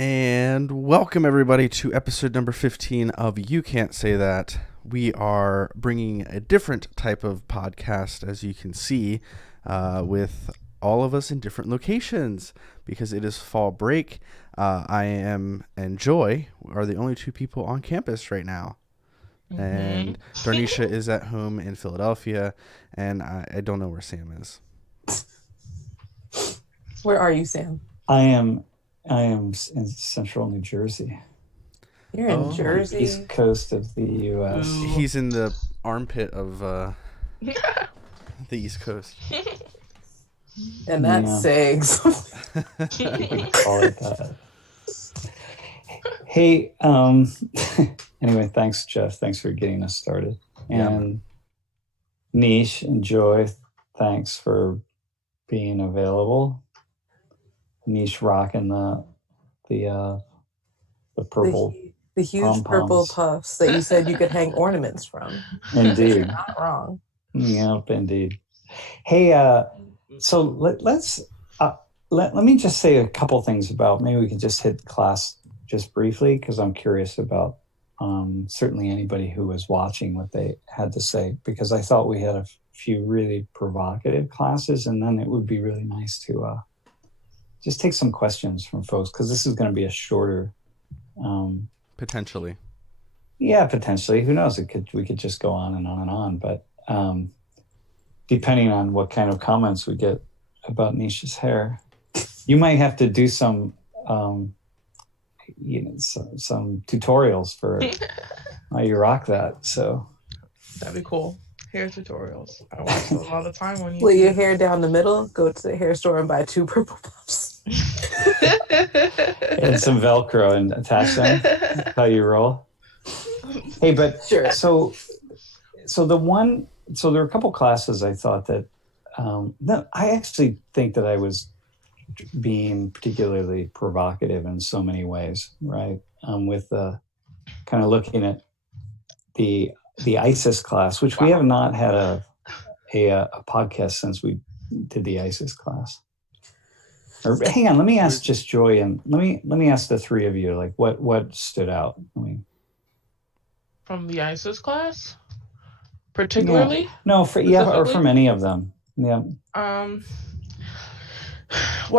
And welcome everybody to episode number 15 of You Can't Say That. We are bringing a different type of podcast, as you can see, with all of us in different locations because it is fall break. I am and Joy are the only two people on campus right now. Mm-hmm. And Darnisha is at home in Philadelphia, and I don't know where Sam is. Where are you, Sam? I am in central New Jersey. You're in Jersey? East coast of the U.S. He's in the armpit of the East Coast. And that's saying something. Call it that. Hey, anyway, thanks, Jeff. Thanks for getting us started. And Nish and Joy, thanks for being available. Niche rocking the purple, the huge purple puffs that you said you could hang ornaments from. Indeed, you're not wrong. Yep, indeed. Hey, so let me just say a couple things about. Maybe we can just hit class just briefly because I'm curious about certainly anybody who was watching what they had to say, because I thought we had a few really provocative classes, and then it would be really nice to just take some questions from folks, because this is going to be a shorter. Potentially. Yeah, potentially. Who knows? We could just go on and on and on. But depending on what kind of comments we get about Nisha's hair, you might have to do some tutorials for how you rock that. So that'd be cool. Hair tutorials. I watch those all the time when you lay your hair down the middle, go to the hair store and buy 2 purple puffs. And some Velcro and attach them. That's how you roll. Hey, but sure. So there were a couple classes I thought that no, I actually think that I was being particularly provocative in so many ways, right? With kind of looking at the ISIS class, which we have not had a podcast since we did the ISIS class. Or, hang on, let me ask just Joy, and let me ask the three of you, like what stood out. I mean, from the ISIS class, particularly. Yeah. No, or from any of them. Yeah. Well,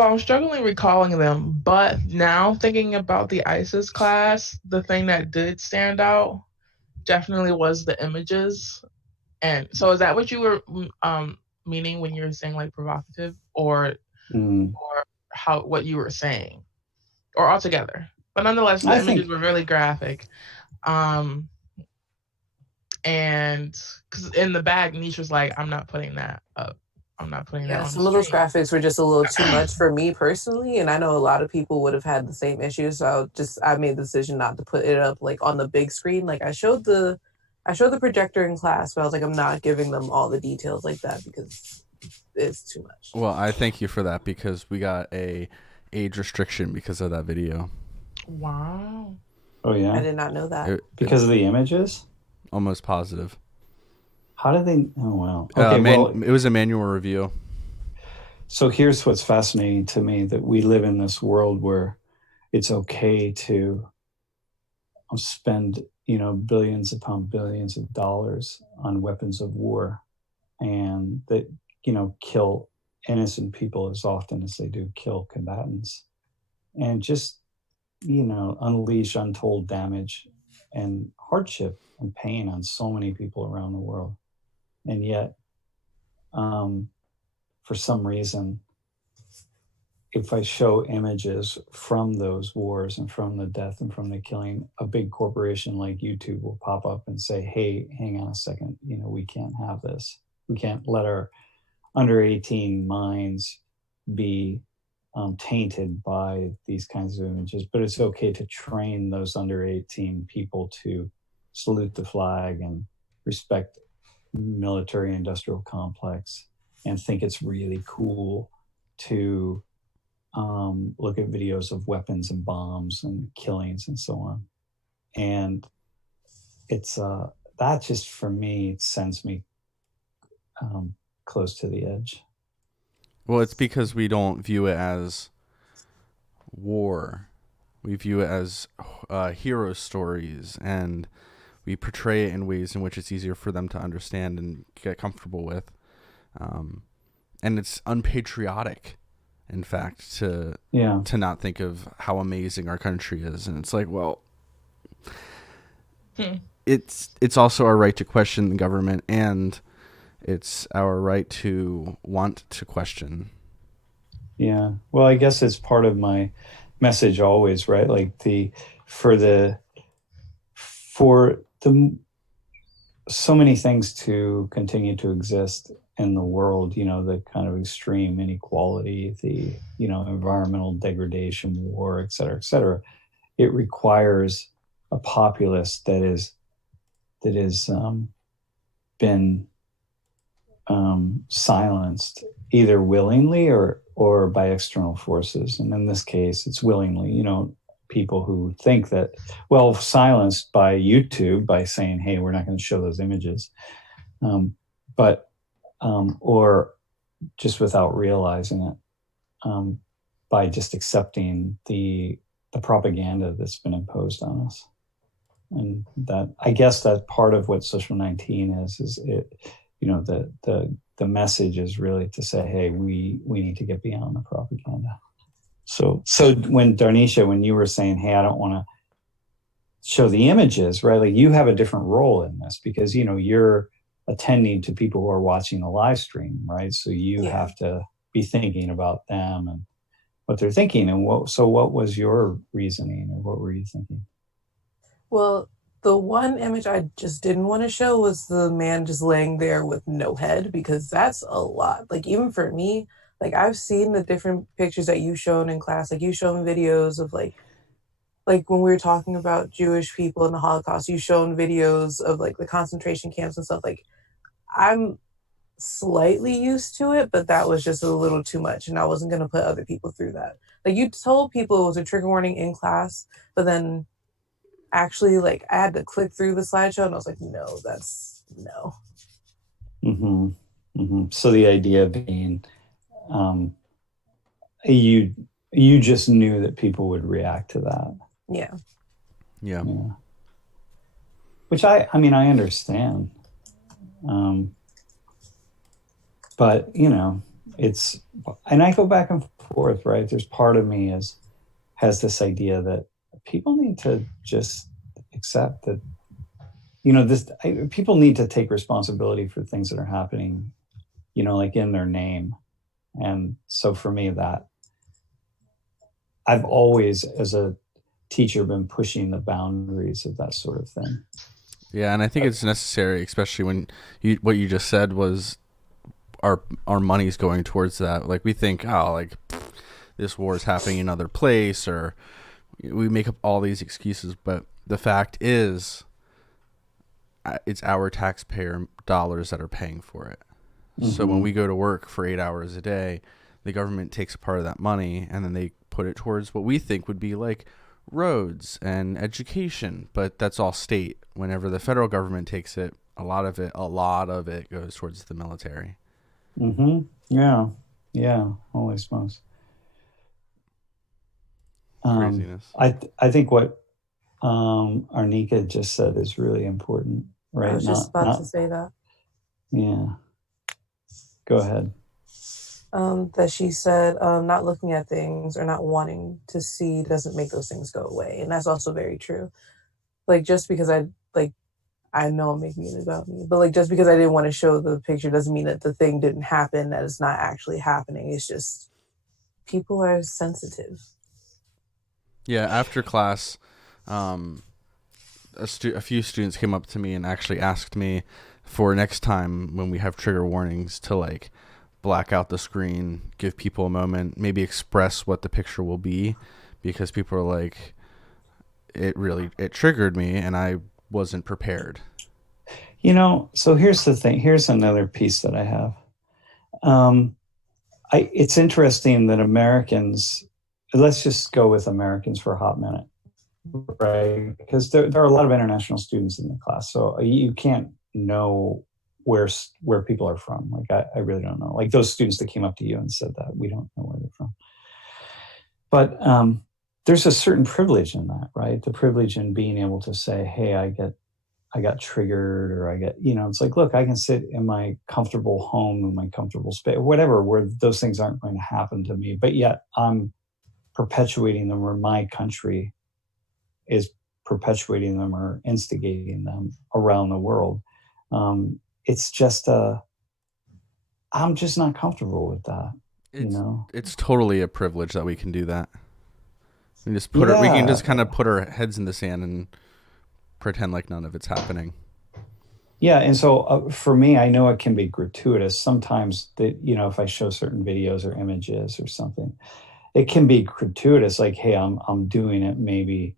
I'm struggling recalling them, but now thinking about the ISIS class, the thing that did stand out definitely was the images. And so is that what you were meaning when you were saying like provocative, or what you were saying, or altogether? But nonetheless, the images were really graphic. And because in the back, Niche was like, I'm not putting that up. I'm not putting that on some of those graphics were just a little too much for me personally, and I know a lot of people would have had the same issue, so I made the decision not to put it up like on the big screen. Like I showed the projector in class, but I was like, I'm not giving them all the details like that because it's too much. Well, I thank you for that, because we got a age restriction because of that video. Wow. Oh yeah, I did not know that. Because of the images? Almost positive. How did they? Oh, wow. Okay, it was a manual review. So here's what's fascinating to me, that we live in this world where it's okay to spend, billions upon billions of dollars on weapons of war, and that, kill innocent people as often as they do kill combatants, and just, unleash untold damage and hardship and pain on so many people around the world. And yet, for some reason, if I show images from those wars and from the death and from the killing, a big corporation like YouTube will pop up and say, hey, hang on a second, we can't have this. We can't let our under 18 minds be tainted by these kinds of images, but it's okay to train those under 18 people to salute the flag and respect military industrial complex, and think it's really cool to look at videos of weapons and bombs and killings and so on. And it's that just, for me, it sends me close to the edge. Well, it's because we don't view it as war. We view it as hero stories, and we portray it in ways in which it's easier for them to understand and get comfortable with. And it's unpatriotic, in fact, to not think of how amazing our country is. And it's like, well, it's also our right to question the government, and it's our right to want to question. Yeah. Well, I guess it's part of my message always, right? Like for the so many things to continue to exist in the world, the kind of extreme inequality, the, environmental degradation, war, et cetera, it requires a populace that is been silenced either willingly or by external forces. And in this case, it's willingly, people who think that, well, silenced by YouTube by saying, hey, we're not going to show those images. Or just without realizing it, by just accepting the propaganda that's been imposed on us. And that, I guess that part of what Social 19 is it, the message is really to say, hey, we need to get beyond the propaganda. So when Darnisha, when you were saying, hey, I don't want to show the images, right? Like, you have a different role in this because, you're attending to people who are watching the live stream, right? So you have to be thinking about them and what they're thinking. And what was your reasoning, or what were you thinking? Well, the one image I just didn't want to show was the man just laying there with no head, because that's a lot. Like, even for me, like, I've seen the different pictures that you've shown in class. Like, you've shown videos of like when we were talking about Jewish people in the Holocaust, you've shown videos of like the concentration camps and stuff. Like, I'm slightly used to it, but that was just a little too much, and I wasn't going to put other people through that. Like, you told people it was a trigger warning in class, but then actually, like, I had to click through the slideshow, and I was like, no, that's no. Mm-hmm. Mm-hmm. So the idea being, you just knew that people would react to that. Yeah. Which I understand. But it's, and I go back and forth, right? There's part of me has this idea that people need to just accept that, people need to take responsibility for things that are happening, like in their name. And so for me, that I've always, as a teacher, been pushing the boundaries of that sort of thing. Yeah, and I think it's necessary, especially when what you just said was our money's going towards that. Like, we think, this war is happening in another place, or we make up all these excuses, but the fact is, it's our taxpayer dollars that are paying for it. Mm-hmm. So when we go to work for 8 hours a day, the government takes a part of that money and then they put it towards what we think would be like roads and education, but that's all state. Whenever the federal government takes it, a lot of it goes towards the military. Mm-hmm. Yeah. Holy smokes. Craziness. I think what Arnika just said is really important, right? I was just about to say that. Yeah. Go ahead. That she said, not looking at things or not wanting to see doesn't make those things go away. And that's also very true. Like, just because I know I'm making it about me, but like, just because I didn't want to show the picture doesn't mean that the thing didn't happen, that it's not actually happening. It's just people are sensitive. Yeah, after class, a few students came up to me and actually asked me for next time when we have trigger warnings to like black out the screen, give people a moment, maybe express what the picture will be, because people are like, it triggered me and I wasn't prepared. So here's the thing. Here's another piece that I have. It's interesting that Americans, let's just go with Americans for a hot minute, right? Because there are a lot of international students in the class, so you can't know where people are from. Like, I really don't know. Like, those students that came up to you and said that, we don't know where they're from. But there's a certain privilege in that, right? The privilege in being able to say, hey, I got triggered, or I get, it's like, look, I can sit in my comfortable home, in my comfortable space, whatever, where those things aren't going to happen to me. But yet I'm perpetuating them, or my country is perpetuating them or instigating them around the world. It's just, I'm just not comfortable with that. It's totally a privilege that we can do that. We just we can just kind of put our heads in the sand and pretend like none of it's happening. Yeah, and so for me, I know it can be gratuitous. Sometimes that, if I show certain videos or images or something, it can be gratuitous. Like, hey, I'm doing it. Maybe,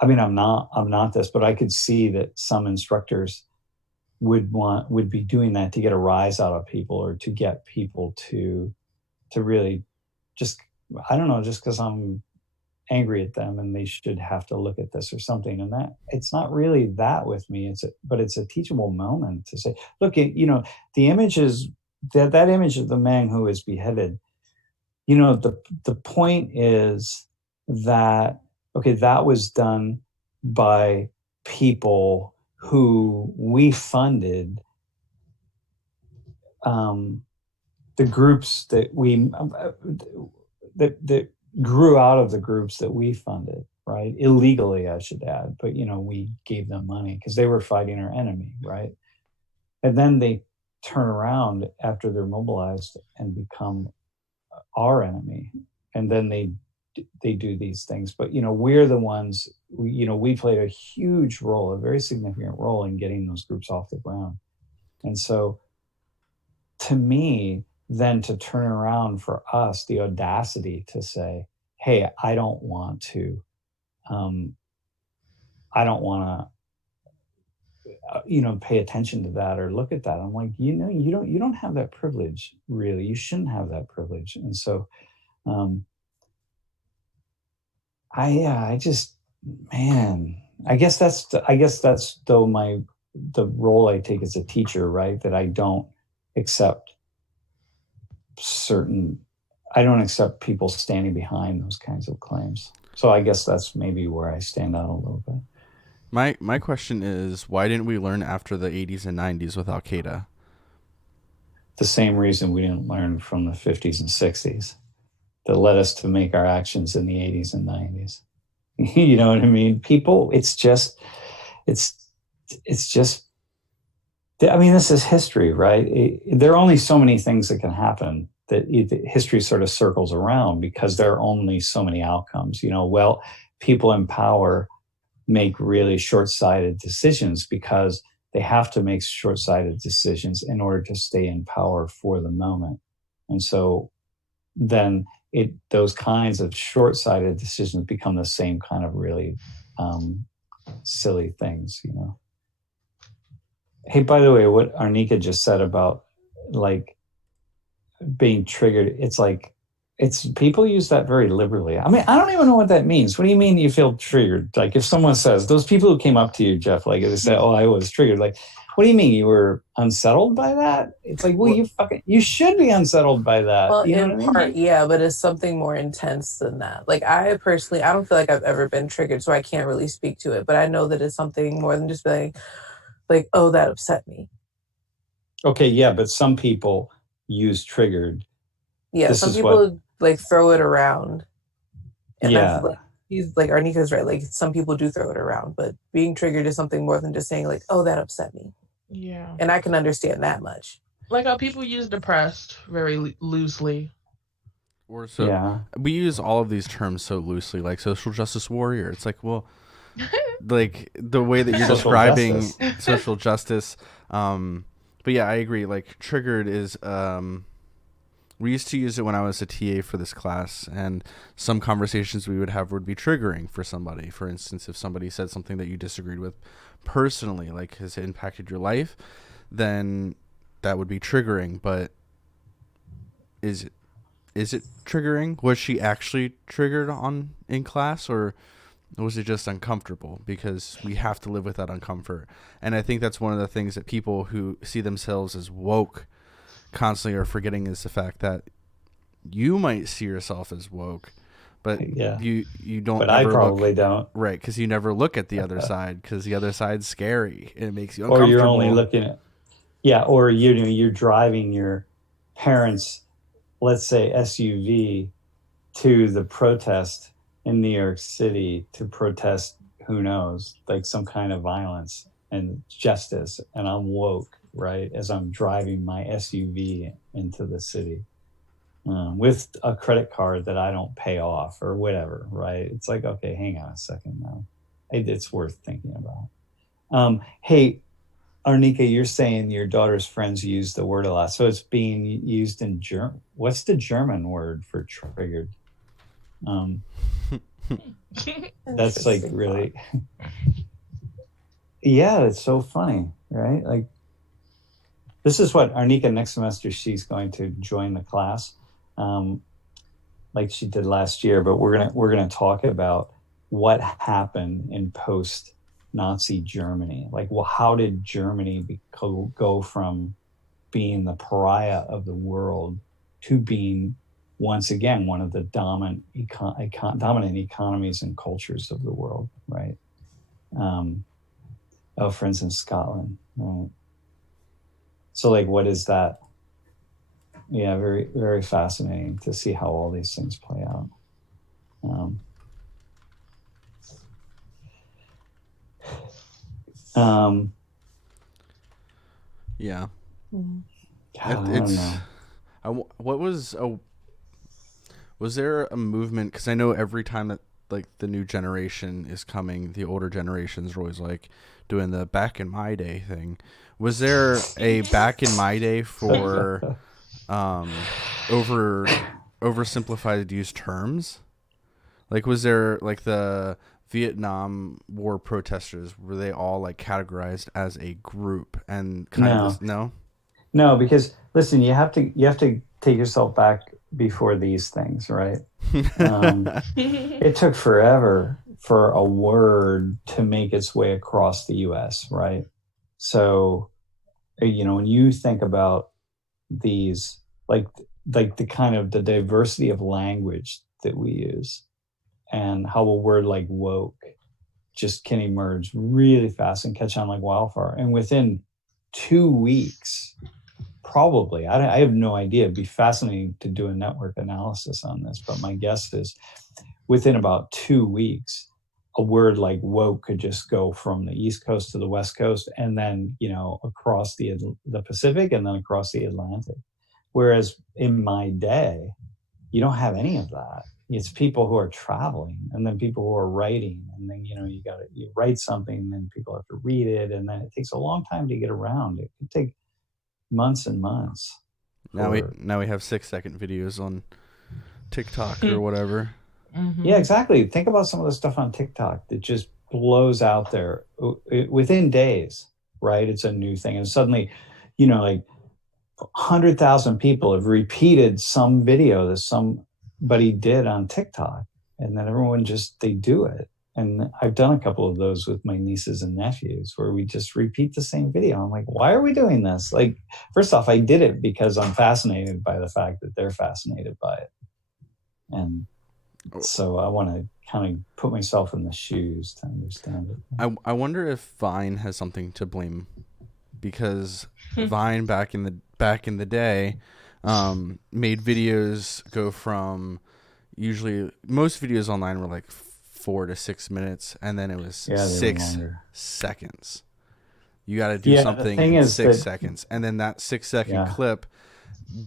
I mean, I'm not this, but I could see that some instructors would be doing that to get a rise out of people, or to get people to really just, I don't know, just because I'm angry at them and they should have to look at this or something. And that, it's not really that with me. But it's a teachable moment to say, look, the image is that image of the man who is beheaded. The point is that, okay, that was done by people who we funded, the groups that that grew out of the groups that we funded, right? Illegally, I should add, but we gave them money because they were fighting our enemy, right? And then they turn around after they're mobilized and become our enemy, and then they do these things. But we're the ones, we played a huge role, a very significant role in getting those groups off the ground. And so to me, then to turn around for us, the audacity to say, hey, I don't want to pay attention to that or look at that. I'm like, you don't have that privilege, really. You shouldn't have that privilege. And so I guess that's though the role I take as a teacher, right? That I don't accept people standing behind those kinds of claims. So I guess that's maybe where I stand out a little bit. My question is, why didn't we learn after the 80s and 90s with Al Qaeda? The same reason we didn't learn from the 50s and 60s that led us to make our actions in the 80s and 90s. You know what I mean? People, it's just, I mean, this is history, right? There are only so many things that can happen that history sort of circles around, because there are only so many outcomes. People in power make really short-sighted decisions because they have to make short-sighted decisions in order to stay in power for the moment. And so then those kinds of short-sighted decisions become the same kind of really silly things, Hey, by the way, what Arnika just said about like being triggered, it's people use that very liberally. I mean, I don't even know what that means. What do you mean you feel triggered? Like, if someone says, those people who came up to you, Jeff, like they say, oh, I was triggered. Like, what do you mean? You were unsettled by that? It's like, well, you should be unsettled by that. Well, in part, yeah, but it's something more intense than that. Like, I personally, I don't feel like I've ever been triggered, so I can't really speak to it. But I know that it's something more than just being like, oh, that upset me. Okay, yeah, but some people use triggered. Yeah, some people like throw it around. And yeah. that's he's like, Arnika's right. Like, some people do throw it around, but being triggered is something more than just saying like, oh, that upset me. Yeah. And I can understand that much. Like how people use depressed very loosely. Or we use all of these terms so loosely, like social justice warrior. It's like, well, like the way that you're describing social justice. But yeah, I agree. Like, triggered is, we used to use it when I was a TA for this class, and some conversations we would have would be triggering for somebody. For instance, if somebody said something that you disagreed with personally, like has it impacted your life, then that would be triggering. But is it triggering? Was she actually triggered in class, or was it just uncomfortable? Because we have to live with that uncomfort. And I think that's one of the things that people who see themselves as woke constantly are forgetting, is the fact that you might see yourself as woke, but Yeah. you don't. But I ever probably look, don't. right? Because you never look at the other side, because the other side's scary and it makes you Or uncomfortable. you're only looking at, yeah, or you're driving your parents, let's say SUV, to the protest in New York City to protest, who knows, like some kind of violence and justice, and I'm woke, right, as I'm driving my SUV into the city with a credit card that I don't pay off or whatever, right? It's like, okay, hang on a second now. It's worth thinking about. Hey, Arnika, you're saying your daughter's friends use the word a lot. So it's being used in German. What's the German word for triggered? That's like really, yeah, it's so funny, right? Like, this is what Arnika, next semester, she's going to join the class, like she did last year. But we're gonna talk about what happened in post-Nazi Germany. Like, well, how did Germany go from being the pariah of the world to being, once again, one of the dominant economies and cultures of the world, right? For instance, Scotland, right? So, like, what is that? Yeah, very, very fascinating to see how all these things play out. Yeah. Mhm. God, I don't know. Was there a movement? Because I know every time that like the new generation is coming, the older generations are always like doing the back in my day thing. Was there a back in my day for oversimplified used terms? Like, was there like the Vietnam War protesters? Were they all like categorized as a group and kind of this? No. No, because listen, you have to take yourself back before these things, right? It took forever for a word to make its way across the U.S., right? So, when you think about these, like the kind of the diversity of language that we use, and how a word like woke just can emerge really fast and catch on like wildfire, and within 2 weeks. Probably, I have no idea. It'd be fascinating to do a network analysis on this, but my guess is within about 2 weeks, a word like woke could just go from the East Coast to the West Coast, and then across the Pacific, and then across the Atlantic. Whereas in my day, you don't have any of that. It's people who are traveling, and then people who are writing, and then you write something, and then people have to read it, and then it takes a long time to get around. It could take months and months. Now we have 6-second videos on TikTok or whatever. Mm-hmm. Yeah, exactly. Think about some of the stuff on TikTok that just blows out there within days, right? It's a new thing, and suddenly, like 100,000 people have repeated some video that somebody did on TikTok, and then everyone they do it. And I've done a couple of those with my nieces and nephews where we just repeat the same video. I'm like, why are we doing this? Like, first off, I did it because I'm fascinated by the fact that they're fascinated by it. And so I want to kind of put myself in the shoes to understand it. I wonder if Vine has something to blame, because Vine back in the day made videos go from, usually most videos online were like 4 to 6 minutes, and then it was 6 seconds. You got to do something in 6 seconds, and then that 6-second clip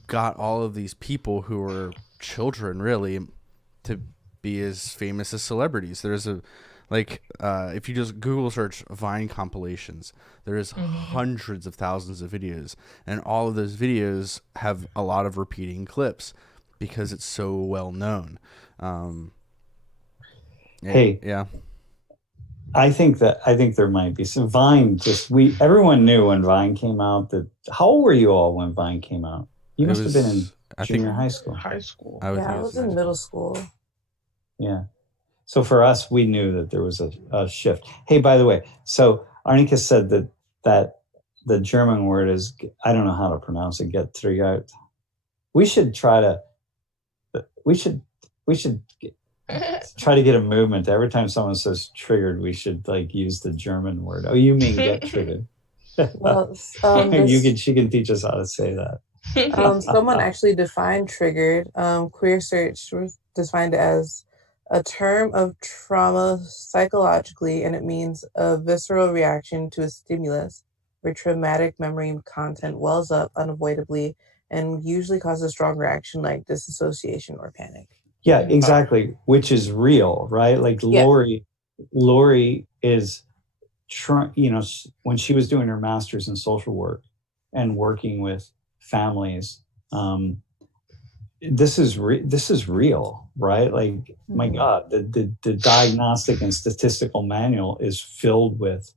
got all of these people who were children really to be as famous as celebrities. There's if you just Google search Vine compilations, there's hundreds of thousands of videos, and all of those videos have a lot of repeating clips because it's so well known. Hey, yeah. I think there might be some Vine. Everyone knew when Vine came out. How old were you all when Vine came out? You must have been in junior high school. High school. I was in middle school. Yeah. So for us, we knew that there was a shift. Hey, by the way, so Arnika said that the German word is, I don't know how to pronounce it, getriggert. We should try to get a movement. Every time someone says triggered, we should like use the German word. Oh, you mean get triggered. Well, She can teach us how to say that. someone actually defined triggered. Queer Search defined it as a term of trauma psychologically, and it means a visceral reaction to a stimulus where traumatic memory content wells up unavoidably and usually causes a strong reaction like disassociation or panic. Yeah, exactly. Which is real, right? Like Lori is, when she was doing her master's in social work and working with families, this is real, right? Like, my God, the diagnostic and statistical manual is filled with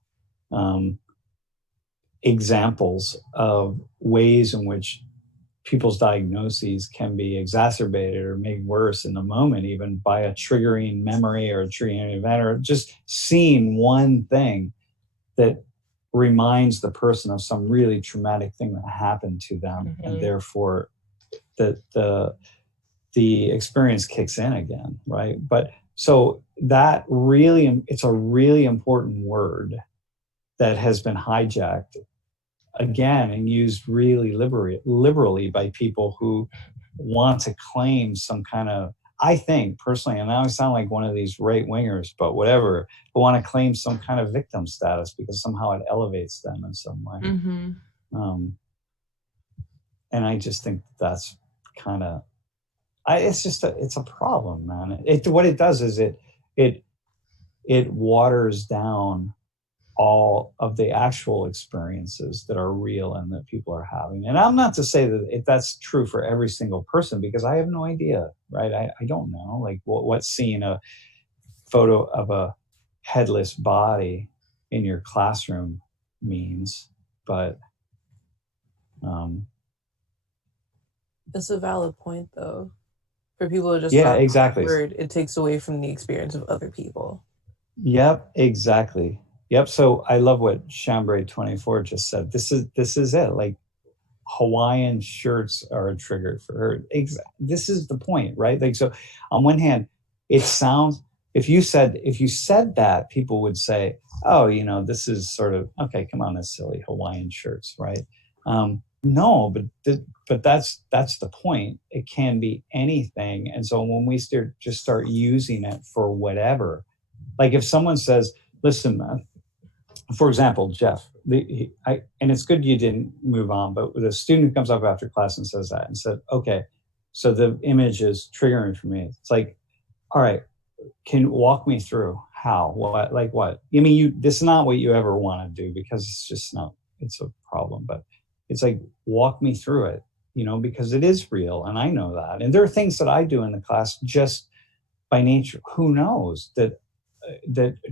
examples of ways in which people's diagnoses can be exacerbated or made worse in the moment, even by a triggering memory or a triggering event, or just seeing one thing that reminds the person of some really traumatic thing that happened to them, and therefore the experience kicks in again, right? But so that really, it's a really important word that has been hijacked again and used really liberally by people who want to claim some kind of, I think personally, and now I sound like one of these right wingers, but whatever, who want to claim some kind of victim status because somehow it elevates them in some way. And I just think that's kind of, it's a problem, man. What it does is it waters down all of the actual experiences that are real and that people are having. And I'm not to say that that's true for every single person, because I have no idea, right? I don't know, like what seeing a photo of a headless body in your classroom means, but it's a valid point, though, for people to just exactly. word, it takes away from the experience of other people. Yep, exactly. Yep. So I love what Chambray24 just said. This is it. Like, Hawaiian shirts are a trigger for her. This is the point, right? Like, so on one hand, it sounds, if you said that, people would say, oh, this is sort of, okay, come on, that's silly, Hawaiian shirts, right? No, but that's the point. It can be anything. And so when we start using it for whatever, like if someone says, listen, man, for example, Jeff, and it's good you didn't move on, but the student who comes up after class and says that and said, okay, so the image is triggering for me. It's like, all right, can you walk me through how, what, like what? I mean, this is not what you ever want to do, because it's just not, it's a problem, but it's like, walk me through it, because it is real. And I know that. And there are things that I do in the class just by nature, who knows, that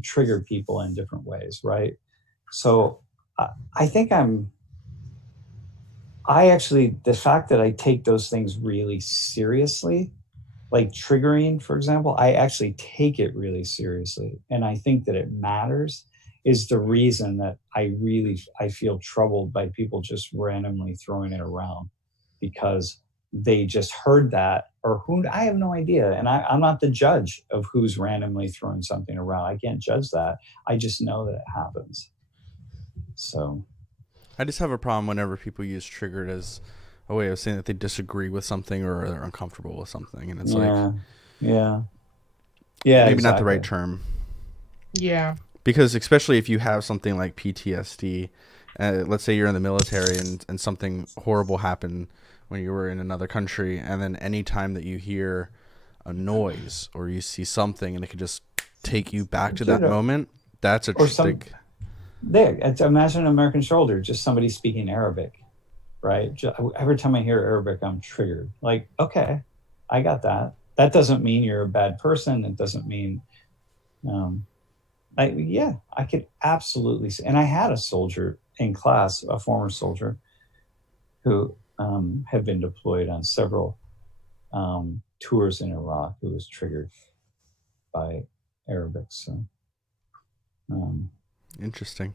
trigger people in different ways, right? So I think the fact that I take those things really seriously, like triggering, for example, I actually take it really seriously. And I think that it matters, is the reason that I feel troubled by people just randomly throwing it around, because they just heard that, or I have no idea. And I'm not the judge of who's randomly throwing something around. I can't judge that. I just know that it happens. So I just have a problem whenever people use triggered as a way of saying that they disagree with something or they're uncomfortable with something. And it's maybe exactly. Not the right term. Yeah. Because especially if you have something like PTSD, let's say you're in the military and something horrible happened when you were in another country, and then any time that you hear a noise or you see something and it could just take you back to that moment, that's a trigger. Imagine an American Shoulder, just somebody speaking Arabic, right? Every time I hear Arabic, I'm triggered. Like, okay, I got that. That doesn't mean you're a bad person. It doesn't mean, I could absolutely see. And I had a soldier in class, a former soldier, who had been deployed on several tours in Iraq, who was triggered by Arabic. So. Interesting.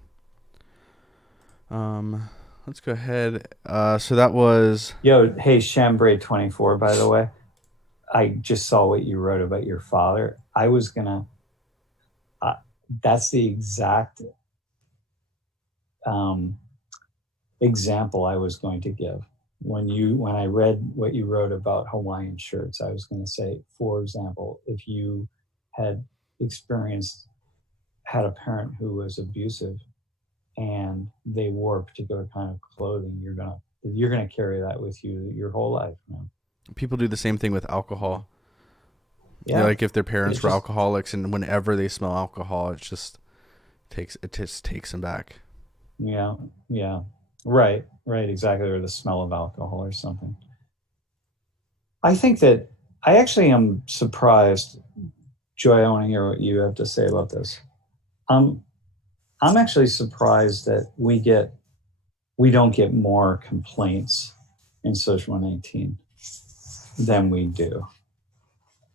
Let's go ahead. So that was... Hey, Chambray24, by the way. I just saw what you wrote about your father. I was gonna. That's the exact example I was going to give when I read what you wrote about Hawaiian shirts. I was going to say, for example, if you had had a parent who was abusive and they wore a particular kind of clothing, you're gonna carry that with you your whole life. People do the same thing with alcohol. Yeah, like if their parents were alcoholics, and whenever they smell alcohol, it just takes them back. Yeah, right, exactly, or the smell of alcohol or something. I think that I actually am surprised, Joy. I want to hear what you have to say about this. I'm actually surprised that we don't get more complaints in Social 118 than we do.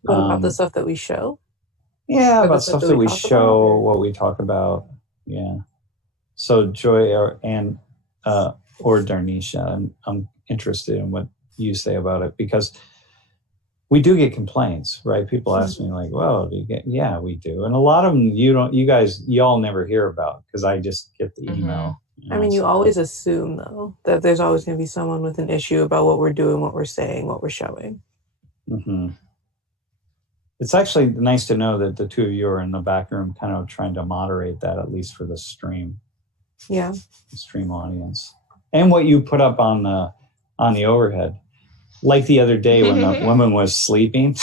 What about the stuff that we show? Yeah, about stuff that we show, what we talk about. Yeah. So Joy or Darnisha, I'm interested in what you say about it, because we do get complaints, right? People ask me like, "Well, do you get?" Yeah, we do, and a lot of them y'all never hear about, because I just get the email. I mean, you always assume though that there's always going to be someone with an issue about what we're doing, what we're saying, what we're showing. Mm-hmm. It's actually nice to know that the two of you are in the back room kind of trying to moderate that, at least for the stream. Yeah. The stream audience. And what you put up on the overhead. Like the other day when the woman was sleeping.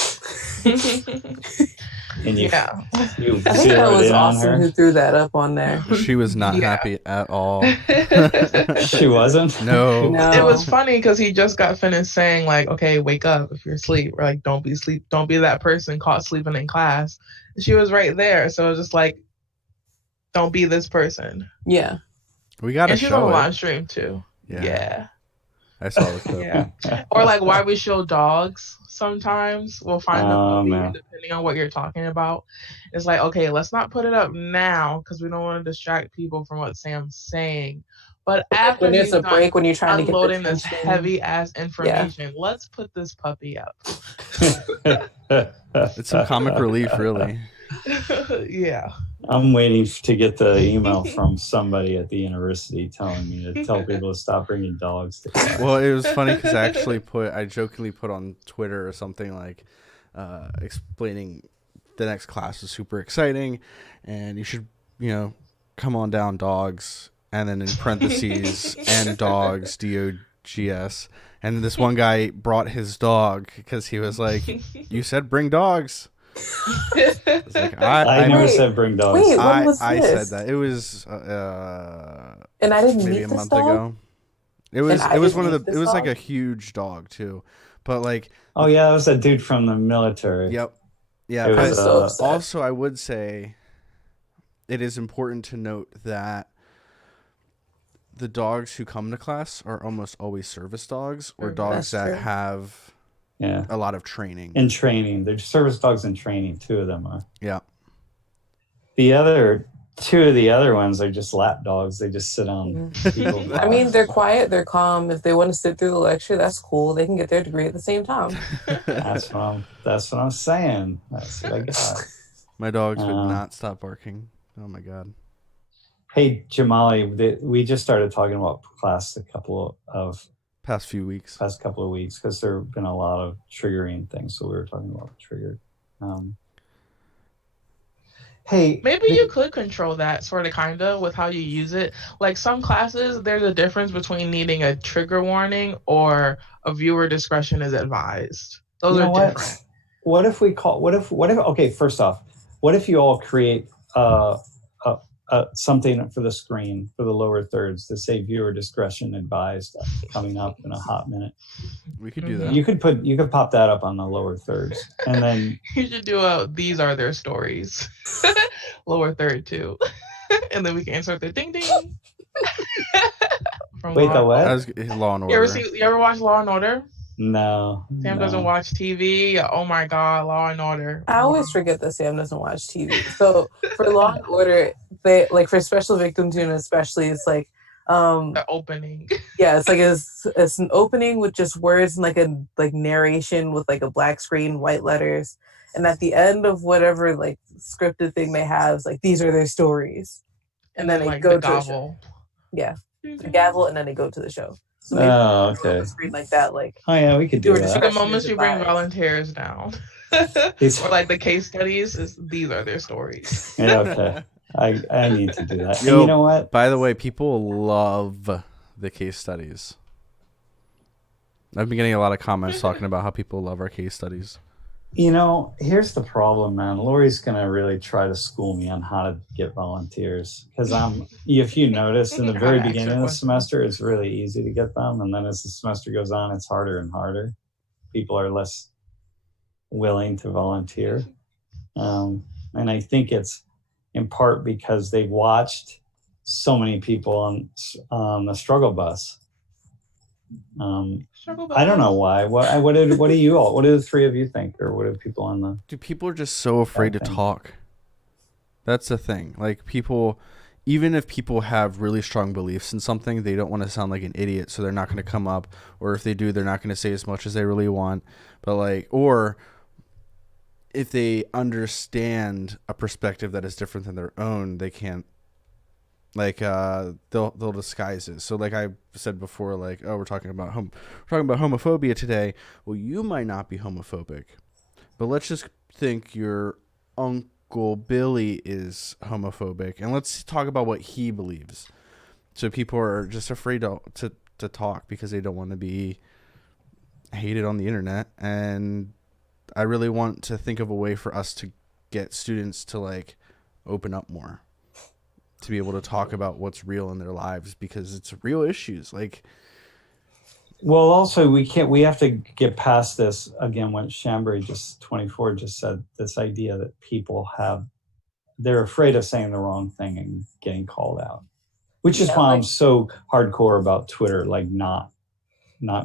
And you I think that was Austin who threw that up on there. She was not happy at all. She wasn't? No. It was funny because he just got finished saying, like, okay, wake up if you're asleep. Or like, don't be that person caught sleeping in class. And she was right there. So it was just like, don't be this person. Yeah. We got to show it. And she's on the live stream too. Yeah. I saw the clip. Yeah. Or like why we show dogs sometimes. We'll find the movie depending on what you're talking about. It's like, okay, let's not put it up now because we don't want to distract people from what Sam's saying. But after when there's a break, when you're trying to get unloading this heavy ass information, let's put this puppy up. It's some comic relief, really. Yeah. I'm waiting to get the email from somebody at the university telling me to tell people to stop bringing dogs to class. Well, it was funny because I jokingly put on Twitter or something like explaining the next class is super exciting and you should, come on down, dogs, and then in parentheses and dogs, DOGS. And this one guy brought his dog because he was like, "You said bring dogs." Like, I never said bring dogs. Wait, when was I this? said that. It was and I didn't maybe meet a this month dog? ago. It was like a huge dog too. But like, oh yeah, that was that dude from the military. Yep. Yeah. Was, also I would say it is important to note that the dogs who come to class are almost always service dogs or dogs that have a lot of training. In training. They're service dogs in training. Two of them are. Yeah. Two of the other ones are just lap dogs. They just sit on people's laps. I mean, they're quiet, they're calm. If they want to sit through the lecture, that's cool. They can get their degree at the same time. That's what I'm saying. That's what I got. My dogs would not stop barking. Oh my God. Hey, Jamali, we just started talking about class past couple of weeks because there have been a lot of triggering things. So we were talking about triggered. Hey, maybe you could control that sort of kind of with how you use it. Like some classes, there's a difference between needing a trigger warning or a viewer discretion is advised. Those are different. Okay, first off, what if you all create something for the screen for the lower thirds to say viewer discretion advised coming up in a hot minute? We could do that. You could pop that up on the lower thirds, and then you should do these are their stories, lower third too, and then we can insert the ding ding. Wait, the what? Law and Order. You ever watch Law and Order? No. Sam doesn't watch TV. Oh my God, Law and Order. I always forget that Sam doesn't watch TV. So for Law and Order, they like for special victims unit especially, it's like The opening. Yeah, it's like it's an opening with just words and like a like narration with like a black screen, white letters, and at the end of whatever like scripted thing they have, it's like these are their stories, and then they like go the to the show. gavel. Yeah, the gavel, and then they go to the show. So maybe Oh, on okay. the screen like that, like Oh yeah, we could do were that. just The expressing moments their you bring demise. volunteers down, These- or like the case studies, these are their stories. Yeah, okay. I need to do that. And Yo, you know what? By the way, people love the case studies. I've been getting a lot of comments talking about how people love our case studies. You know, here's the problem, man. Lori's gonna really try to school me on how to get volunteers because if you notice in the very How to beginning of answer the semester, it's really easy to get them, and then as the semester goes on, it's harder and harder. People are less willing to volunteer, and I think it's in part because they've watched so many people on the struggle bus. I don't know why. What do you all? What do the three of you think, or what do people on the? Dude, people are just so afraid to talk. That's the thing. Like people, even if people have really strong beliefs in something, they don't want to sound like an idiot, so they're not going to come up. Or if they do, they're not going to say as much as they really want. But like, or if they understand a perspective that is different than their own, they can't. Like they'll disguise it. So like I said before, like, oh, we're talking about homophobia today. Well, you might not be homophobic, but let's just think your Uncle Billy is homophobic, and let's talk about what he believes. So people are just afraid to talk because they don't want to be hated on the internet. And I really want to think of a way for us to get students to like open up more, to be able to talk about what's real in their lives, because it's real issues. Like, well, also we have to get past this again. What Chambray 24 just said, this idea that people they're afraid of saying the wrong thing and getting called out, which is why I'm so hardcore about Twitter, like not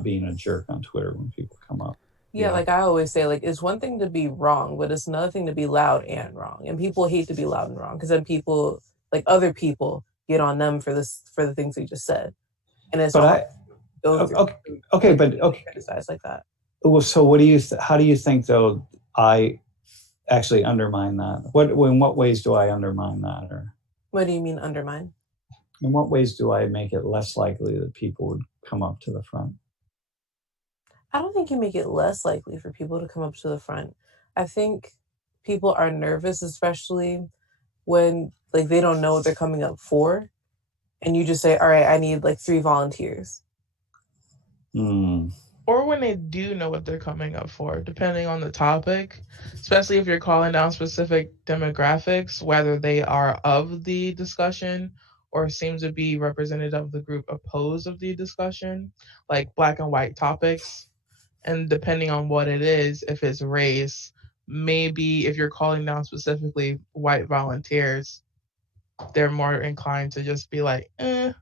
being a jerk on Twitter when people come up. Yeah, like I always say, like it's one thing to be wrong, but it's another thing to be loud and wrong. And people hate to be loud and wrong because then people, like other people, get on them for the things they just said. And it's criticize like that. Well, so what do you? How do you think though? I actually undermine that. In what ways do I undermine that? Or what do you mean undermine? In what ways do I make it less likely that people would come up to the front? I don't think you make it less likely for people to come up to the front. I think people are nervous, especially when like they don't know what they're coming up for, and you just say, all right, I need like 3 volunteers. Or when they do know what they're coming up for, depending on the topic, especially if you're calling down specific demographics, whether they are of the discussion or seem to be representative of the group opposed of the discussion, like black and white topics. And depending on what it is, if it's race, maybe if you're calling down specifically white volunteers, they're more inclined to just be like, I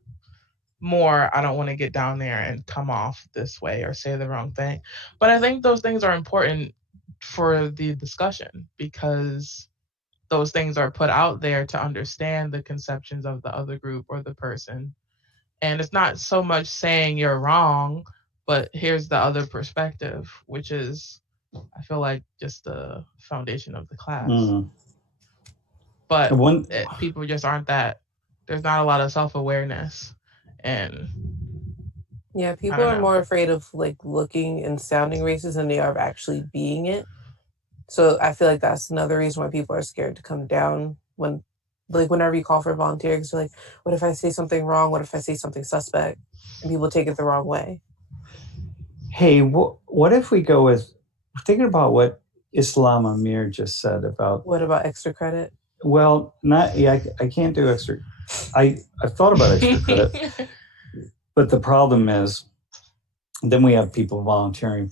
don't want to get down there and come off this way or say the wrong thing. But I think those things are important for the discussion because those things are put out there to understand the conceptions of the other group or the person. And it's not so much saying you're wrong, but here's the other perspective, which is, I feel like, just the foundation of the class. But people just aren't that. There's not a lot of self-awareness. And yeah, people are more afraid of like looking and sounding racist than they are of actually being it. So I feel like that's another reason why people are scared to come down when, like, whenever you call for a volunteer, because you're like, what if I say something wrong? What if I say something suspect? And people take it the wrong way. Hey, what if we go with thinking about what Islam Amir just said about what about extra credit? Well, I can't do extra. I've thought about extra credit, but the problem is, then we have people volunteering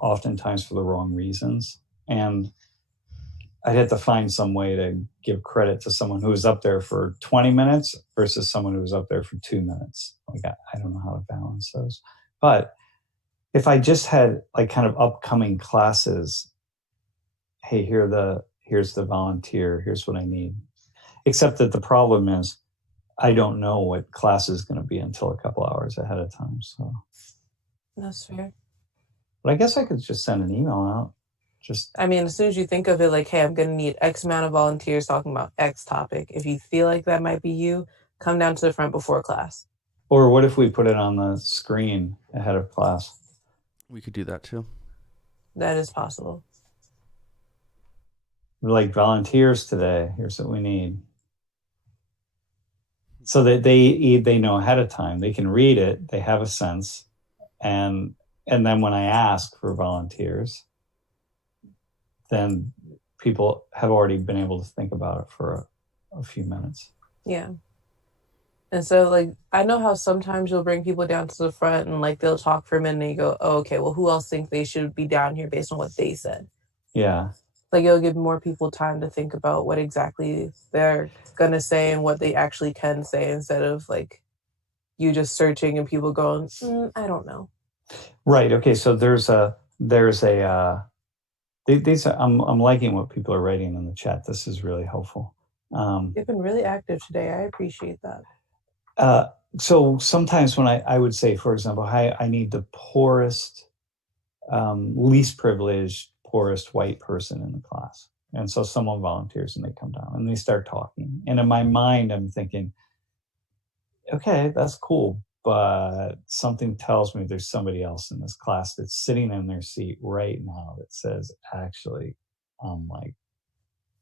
oftentimes for the wrong reasons, and I'd have to find some way to give credit to someone who was up there for 20 minutes versus someone who was up there for 2 minutes. Like I don't know how to balance those, but if I just had like kind of upcoming classes, hey, here's the volunteer, here's what I need. Except that the problem is I don't know what class is going to be until a couple hours ahead of time. So That's fair. but I guess I could just send an email out. I mean, as soon as you think of it, like, hey, I'm going to need X amount of volunteers talking about X topic. If you feel like that might be you, come down to the front before class. Or what if we put it on the screen ahead of class? We could do that too. That is possible. We're like, volunteers today. Here's what we need. So that they know ahead of time. They can read it. They have a sense. And then when I ask for volunteers, then people have already been able to think about it for a few minutes. Yeah. And so, like, I know how sometimes you'll bring people down to the front and, like, they'll talk for a minute and you go, oh, okay, well, who else think they should be down here based on what they said? Yeah. Like, it'll give more people time to think about what exactly they're going to say and what they actually can say instead of, like, you just searching and people going, I don't know. Right. Okay. So there's a these are, I'm liking what people are writing in the chat. This is really helpful. You've been really active today. I appreciate that. So sometimes when I would say, for example, I need the poorest, least privileged, poorest white person in the class. And so someone volunteers and they come down and they start talking. And in my mind, I'm thinking, okay, that's cool. But something tells me there's somebody else in this class that's sitting in their seat right now that says, actually, I'm like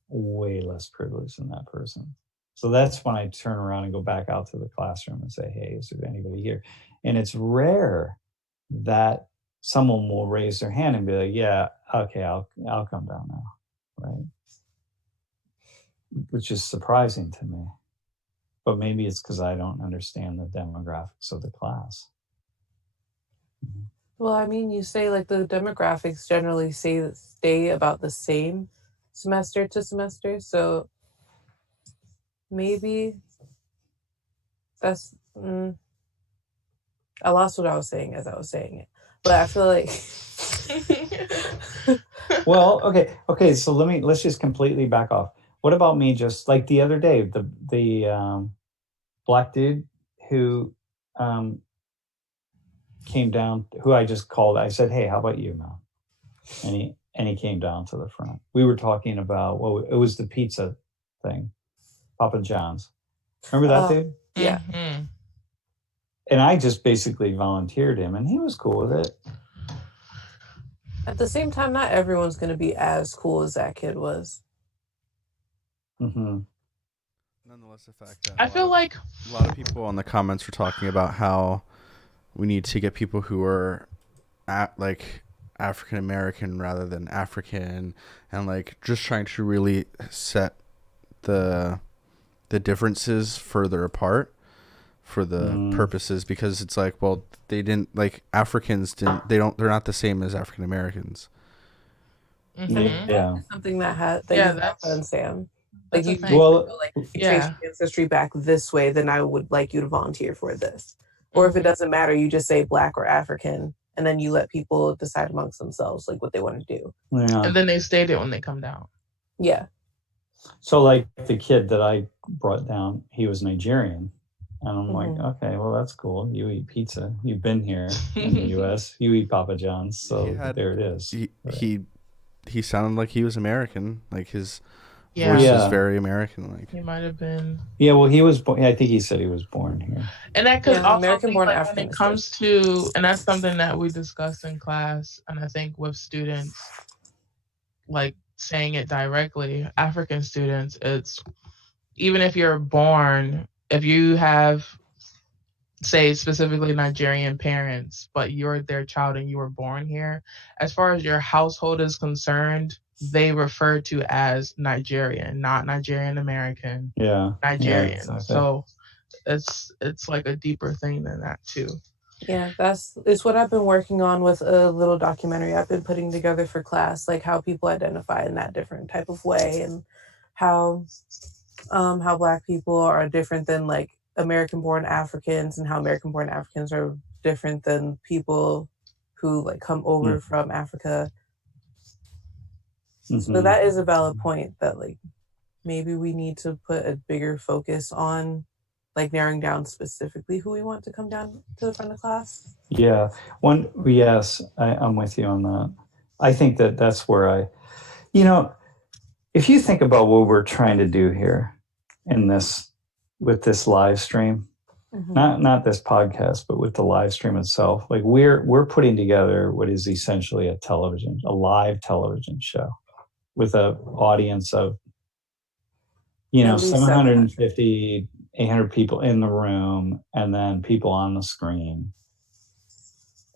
way less privileged than that person. So that's when I turn around and go back out to the classroom and say, hey, is there anybody here? And it's rare that someone will raise their hand and be like, yeah, okay, I'll come down now, right? Which is surprising to me. But maybe it's because I don't understand the demographics of the class. Well, I mean, you say, like, the demographics generally stay about the same semester to semester. So maybe that's... I lost what I was saying as I was saying it. But I feel like... Well, okay. So let's just completely back off. What about me? Just like the other day, the black dude who came down, who I just called. I said, "Hey, how about you now?" And he came down to the front. We were talking about, well, it was the pizza thing, Papa John's. Remember that dude? Yeah. Mm-hmm. And I just basically volunteered him, and he was cool with it. At the same time, not everyone's going to be as cool as that kid was. Mm-hmm. Nonetheless, the fact that I feel like a lot of people on the comments were talking about how we need to get people who are like African American rather than African, and like just trying to really set the differences further apart for the purposes, because it's like, well, they didn't, like, Africans didn't, they're not the same as African Americans. Mm-hmm. Yeah. Something that that's done, Sam. Like, Like, you you think, well, like, if you trace your ancestry back this way, then I would like you to volunteer for this. Or if it doesn't matter, you just say Black or African, and then you let people decide amongst themselves like what they want to do. Yeah. And then they state it when they come down. Yeah. So like the kid that I brought down, he was Nigerian. And I'm like, okay, well, that's cool. You eat pizza. You've been here in the U.S. You eat Papa John's. So there it is. He sounded like he was American. Like his voice is very American. Like he might have been. Yeah, well, he was. I think he said he was born here. And that could also American-born like, African. when it comes to, and that's something that we discussed in class, and I think with students, like saying it directly, African students, it's even if you're born, if you have, say, specifically Nigerian parents, but you're their child and you were born here, as far as your household is concerned, they refer to as Nigerian, not Nigerian American. Yeah, Nigerian. Yeah, exactly. So it's like a deeper thing than that too. Yeah, it's what I've been working on with a little documentary I've been putting together for class, like how people identify in that different type of way, and how Black people are different than like American-born Africans, and how American-born Africans are different than people who like come over from Africa. Mm-hmm. So that is a valid point, that like maybe we need to put a bigger focus on like narrowing down specifically who we want to come down to the front of class? Yeah. Yes, I'm with you on that. I think that's where if you think about what we're trying to do here with this live stream, not this podcast, but with the live stream itself, like we're putting together what is essentially a live television show with an audience of, 750, 800 people in the room, and then people on the screen.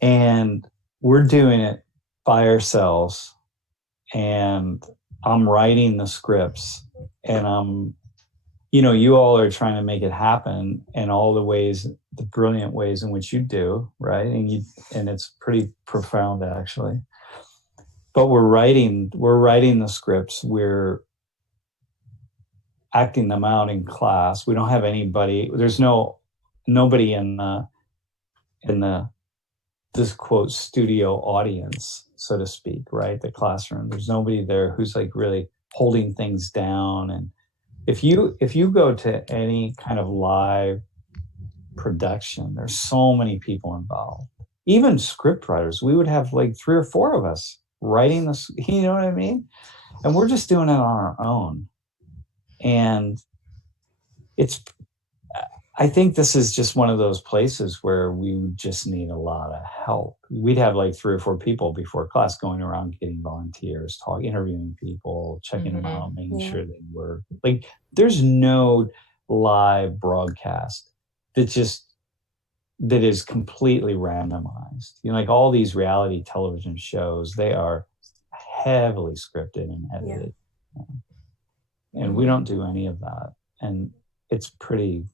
And we're doing it by ourselves, and I'm writing the scripts, and you all are trying to make it happen in all the brilliant ways in which you do, right? And it's pretty profound, actually. But we're writing the scripts. We're acting them out in class. We don't have anybody. There's nobody in this quote studio audience, so to speak, right? The classroom. There's nobody there who's like really holding things down. And if you go to any kind of live production, there's so many people involved. Even script writers, we would have like 3 or 4 of us writing this, you know what I mean? And we're just doing it on our own. And I think this is just one of those places where we would just need a lot of help. We'd have like 3 or 4 people before class going around getting volunteers, interviewing people, checking them out, making sure they were like, there's no live broadcast that is completely randomized. Like all these reality television shows, they are heavily scripted and edited. Yeah. And we don't do any of that. And it's pretty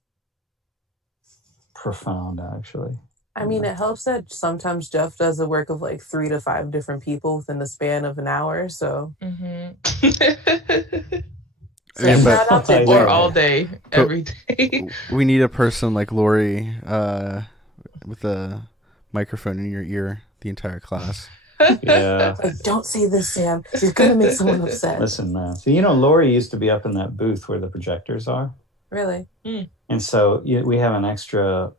profound, actually. I mean, it helps that sometimes Jeff does the work of like 3 to 5 different people within the span of an hour. So, shout out to or all day, every day. We need a person like Lori with a microphone in your ear the entire class. Yeah. Like, don't say this, Sam. You're going to make someone upset. Listen, man. So, Lori used to be up in that booth where the projectors are. Really? And so we have an extra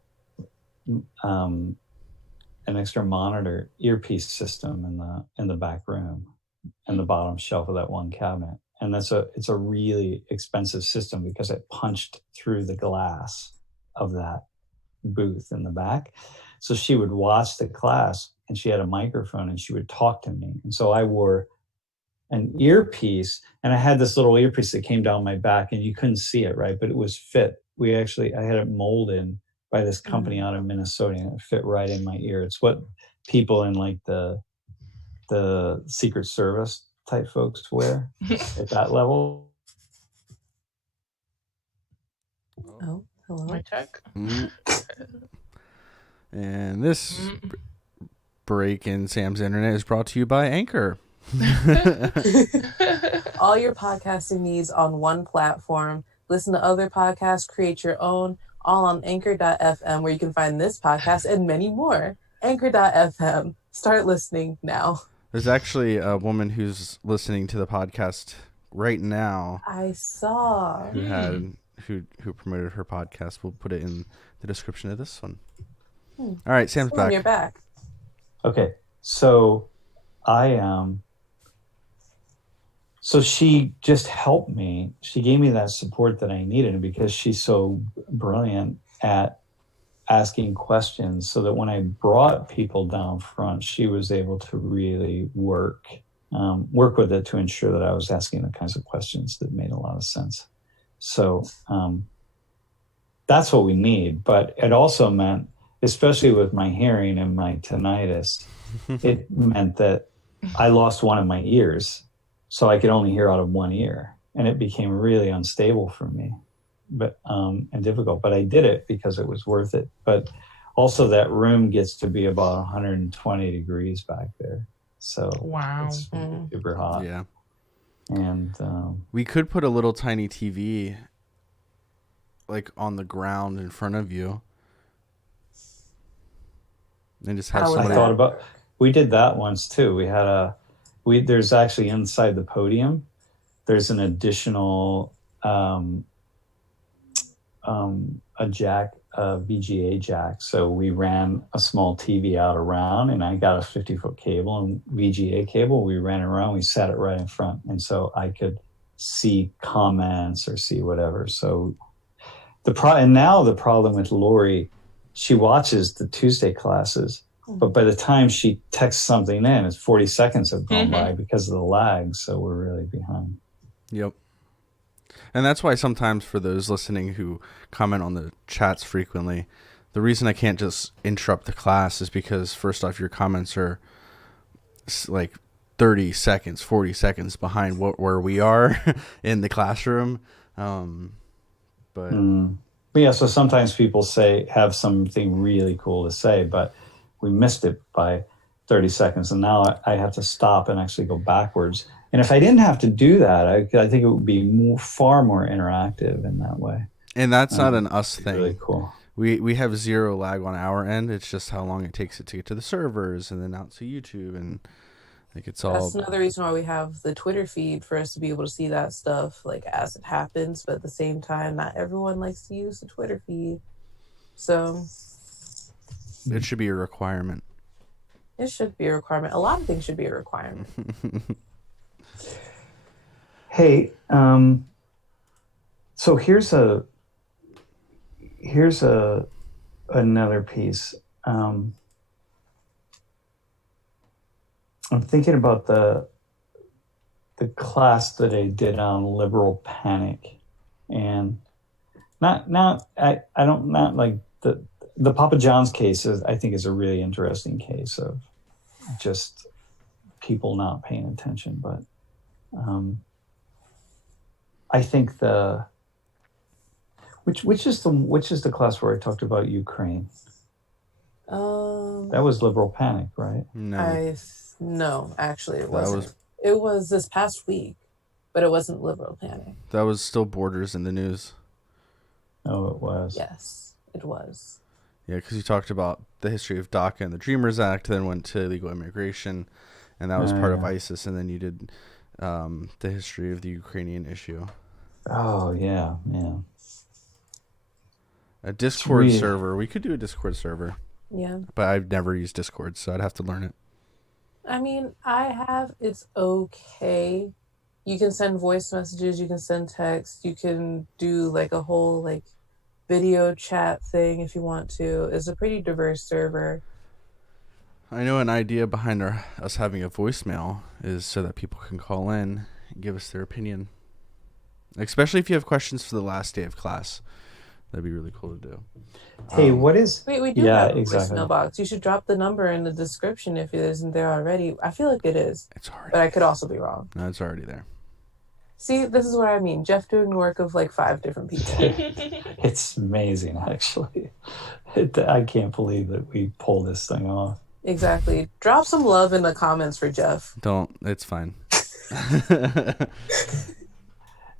monitor earpiece system in the back room in the bottom shelf of that one cabinet. And it's a really expensive system because it punched through the glass of that booth in the back. So she would watch the class, and she had a microphone, and she would talk to me. And so I wore an earpiece, and I had this little earpiece that came down my back, and you couldn't see it, right? But it was fit. I had it molded by this company out of Minnesota, and it fit right in my ear. It's what people in like the Secret Service type folks wear at that level. Oh, hello. My check. And this break in Sam's internet is brought to you by Anchor. All your podcasting needs on one platform. Listen to other podcasts, create your own, all on anchor.fm, where you can find this podcast and many more. Anchor.fm. Start listening now. There's actually a woman who's listening to the podcast right now. I saw. Who promoted her podcast. We'll put it in the description of this one. All right, Sam's back. You're back. Okay, so so she just helped me. She gave me that support that I needed, and because she's so brilliant at asking questions, so that when I brought people down front, she was able to really work with it to ensure that I was asking the kinds of questions that made a lot of sense. So that's what we need. But it also meant, especially with my hearing and my tinnitus, it meant that I lost one of my ears. So I could only hear out of one ear, and it became really unstable for me, and difficult. But I did it because it was worth it. But also, that room gets to be about 120 degrees back there, so wow, it's super hot. Yeah, and we could put a little tiny TV, like on the ground in front of you, and just have somebody. We did that once too. We had there's actually inside the podium, there's an additional a jack, a VGA jack. So we ran a small TV out around, and I got a 50-foot cable and VGA cable. We ran it around. We set it right in front, and so I could see comments or see whatever. So and now the problem with Lori, she watches the Tuesday classes, but by the time she texts something in, it's 40 seconds have gone by because of the lag. So we're really behind. Yep. And that's why sometimes for those listening who comment on the chats frequently, the reason I can't just interrupt the class is because, first off, your comments are like 30 seconds, 40 seconds behind where we are in the classroom. But yeah, so sometimes people have something really cool to say, but we missed it by 30 seconds. And now I have to stop and actually go backwards. And if I didn't have to do that, I think it would be far more interactive in that way. And that's not an us thing. Really cool. We have zero lag on our end. It's just how long it takes it to get to the servers and then out to YouTube, and like it's all. That's another reason why we have the Twitter feed, for us to be able to see that stuff like as it happens. But at the same time, not everyone likes to use the Twitter feed, so it should be a requirement. It should be a requirement. A lot of things should be a requirement. Hey, so here's another piece. I'm thinking about the class that I did on liberal panic, and not like the Papa John's case I think is a really interesting case of just people not paying attention, but I think which is the class where I talked about Ukraine? That was liberal panic, right? No, actually it wasn't. It was this past week, but it wasn't liberal panic. That was still borders in the news. Oh, it was. Yes, it was. Yeah, because you talked about the history of DACA and the Dreamers Act, then went to illegal immigration, and that was part of ISIS, and then you did the history of the Ukrainian issue. Oh, yeah. A Discord server. We could do a Discord server. Yeah. But I've never used Discord, so I'd have to learn it. I mean, I have. It's okay. You can send voice messages. You can send text. You can do like a whole like video chat thing if you want to. It's a pretty diverse server. I know an idea behind us having a voicemail is so that people can call in and give us their opinion. Especially if you have questions for the last day of class. That'd be really cool to do. Hey, what is... Wait, we do have a voicemail box. You should drop the number in the description if it isn't there already. I feel like it is. It's already but I could also be wrong. No, it's already there. See, this is what I mean. Jeff doing work of like 5 different people. It's amazing, actually. I can't believe that we pulled this thing off. Exactly. Drop some love in the comments for Jeff. Don't. It's fine.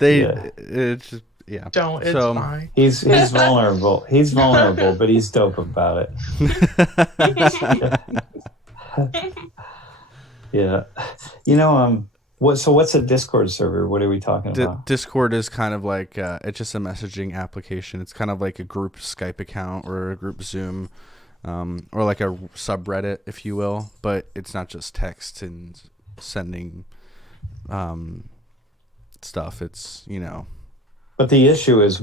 It's just... Yeah. Don't. It's fine. He's vulnerable. He's vulnerable, but he's dope about it. Yeah. You know, what's a Discord server? What are we talking about? Discord is kind of like it's just a messaging application. It's kind of like a group Skype account or a group Zoom, or like a subreddit, if you will. But it's not just text and sending stuff. It's, you know. But the issue is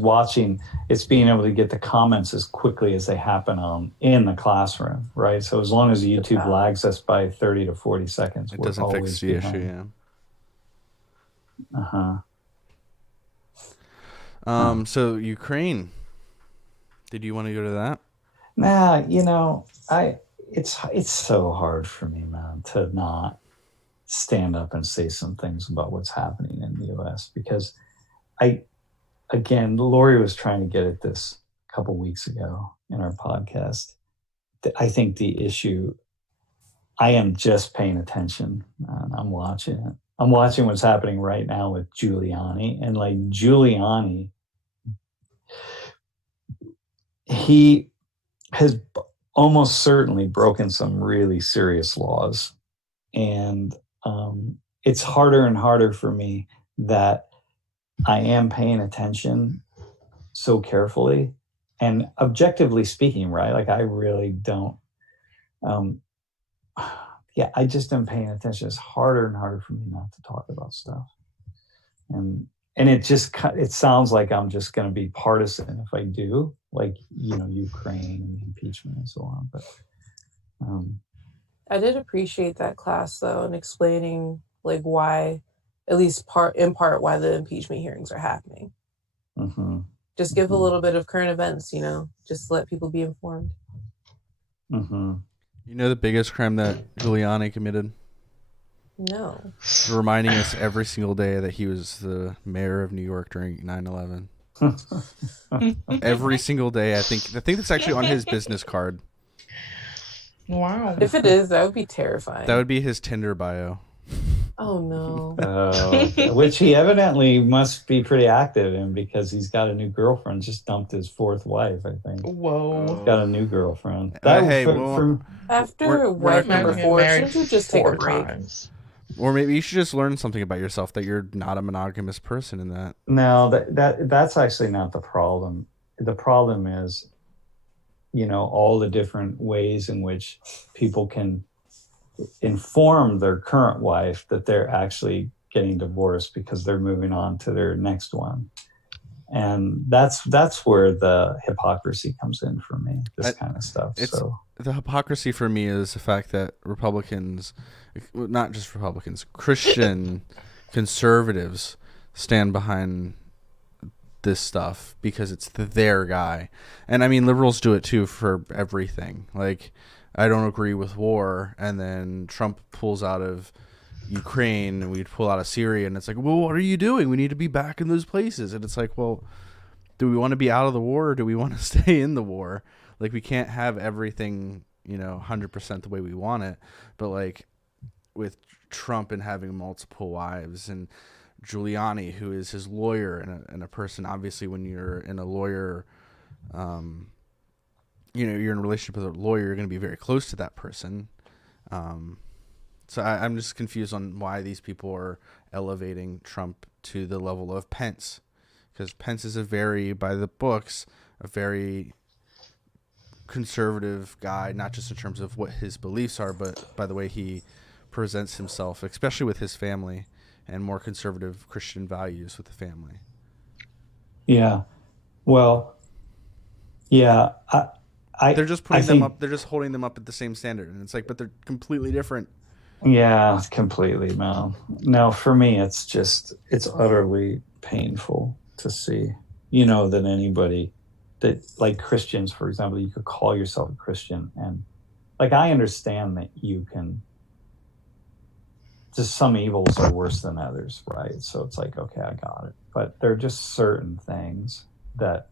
it's being able to get the comments as quickly as they happen in the classroom, right? So as long as YouTube lags us by 30 to 40 seconds, it doesn't fix the issue, yeah. So Ukraine, did you want to go to that? Nah, you know, it's so hard for me, man, to not stand up and say some things about what's happening in the U.S. because again, Lori was trying to get at this a couple weeks ago in our podcast. I think the issue, I am just paying attention and I'm watching it. I'm watching what's happening right now with Giuliani. And like Giuliani, he has almost certainly broken some really serious laws. And it's harder and harder for me that I am paying attention so carefully. And objectively speaking, right? Like I really don't, I just am paying attention. It's harder and harder for me not to talk about stuff. And it sounds like I'm just going to be partisan if I do, like, Ukraine and the impeachment and so on. But I did appreciate that class though, and explaining like why, at least in part, why the impeachment hearings are happening. Mm-hmm. Just give a little bit of current events, just let people be informed. Mm-hmm. You know the biggest crime that Giuliani committed? No. Reminding us every single day that he was the mayor of New York during 9/11. Every single day. I think that's actually on his business card. Wow. If it is, that would be terrifying. That would be his Tinder bio. Oh no. Which he evidently must be pretty active in, because he's got a new girlfriend. Just dumped his fourth wife, I think. Whoa. Got a new girlfriend. After wife number 4, shouldn't you just take a break? Times. Or maybe you should just learn something about yourself, that you're not a monogamous person in that. No, that's actually not the problem. The problem is, all the different ways in which people can inform their current wife that they're actually getting divorced because they're moving on to their next one. And that's where the hypocrisy comes in for me, kind of stuff. The hypocrisy for me is the fact that Republicans, not just Republicans, Christian conservatives stand behind this stuff because it's their guy. And I mean, liberals do it too for everything. Like, I don't agree with war, and then Trump pulls out of Ukraine and we'd pull out of Syria, and it's like, well, what are you doing? We need to be back in those places. And it's like, well, do we want to be out of the war, or do we want to stay in the war? Like, we can't have everything, 100% the way we want it. But like with Trump and having multiple wives, and Giuliani, who is his lawyer, and a person, obviously when you're in a lawyer, you're in a relationship with a lawyer, you're going to be very close to that person. So I'm just confused on why these people are elevating Trump to the level of Pence, because Pence is by the books, a very conservative guy, not just in terms of what his beliefs are, but by the way he presents himself, especially with his family, and more conservative Christian values with the family. Yeah. Well, yeah. They're just putting them up. They're just holding them up at the same standard, and it's like, but they're completely different. Yeah, completely. No, for me, it's utterly painful to see, that anybody that, like Christians, for example, you could call yourself a Christian, and like, I understand that you can, just some evils are worse than others, right? So it's like, okay, I got it. But there are just certain things that,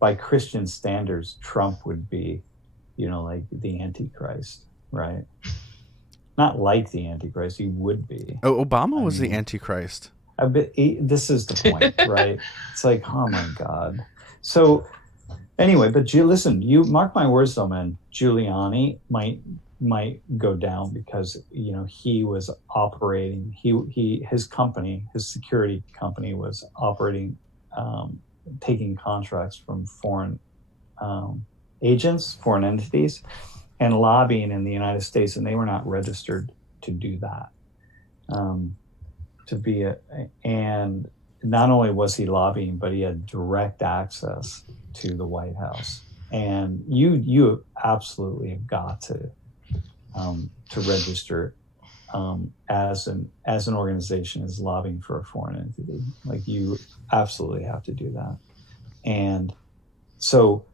by Christian standards, Trump would be, like the Antichrist, right? Not like the Antichrist, he would be. Oh, Obama was the Antichrist. This is the point, right? It's like, oh my God. So anyway, but listen, you mark my words though, man, Giuliani might go down because, he was operating, his security company was operating, taking contracts from foreign agents, foreign entities, and lobbying in the United States, and they were not registered to do that. And not only was he lobbying, but he had direct access to the White House. And you absolutely have got to register as an organization is lobbying for a foreign entity. Like, you absolutely have to do that. And so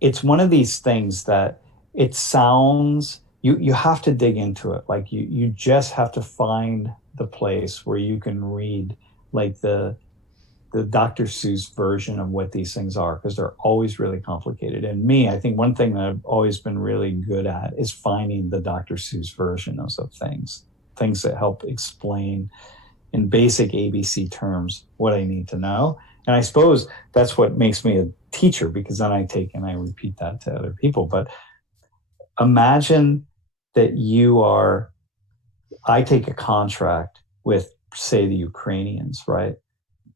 it's one of these things that it sounds, you have to dig into it. Like, you just have to find the place where you can read like the Dr. Seuss version of what these things are, because they're always really complicated. And I think one thing that I've always been really good at is finding the Dr. Seuss version of things that help explain in basic ABC terms what I need to know. And I suppose that's what makes me a teacher, because then I take and I repeat that to other people. But imagine that I take a contract with, say, the Ukrainians, right?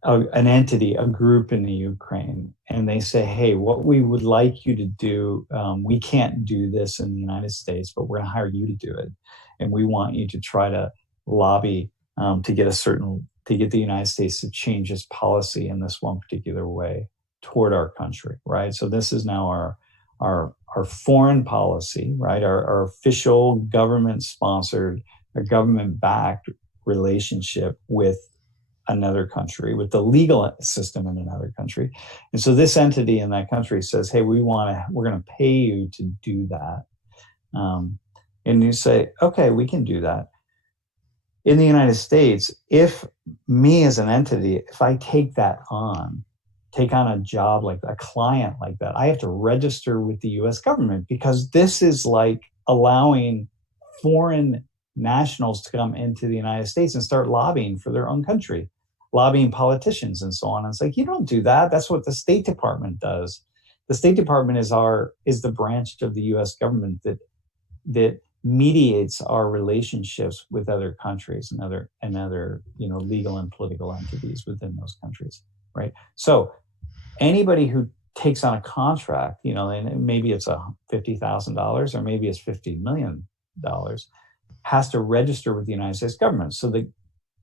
an entity, a group in the Ukraine, and they say, hey, what we would like you to do, we can't do this in the United States, but we're going to hire you to do it. And we want you to try to lobby to get the United States to change its policy in this one particular way toward our country, right? So this is now our foreign policy, right? Our official government-sponsored, or government-backed relationship with another country, with the legal system in another country. And so this entity in that country says, hey, we're going to pay you to do that. And you say, okay, we can do that. In the United States, if me as an entity, if I take on a job like a client like that, I have to register with the US government, because this is like allowing foreign nationals to come into the United States and start lobbying for their own country, lobbying politicians and so on. And it's like, you don't do that. That's what the State Department does. The State Department is the branch of the US government that mediates our relationships with other countries and other legal and political entities within those countries, right? So anybody who takes on a contract, and maybe it's $50,000 or maybe it's $50 million, has to register with the United States government. So the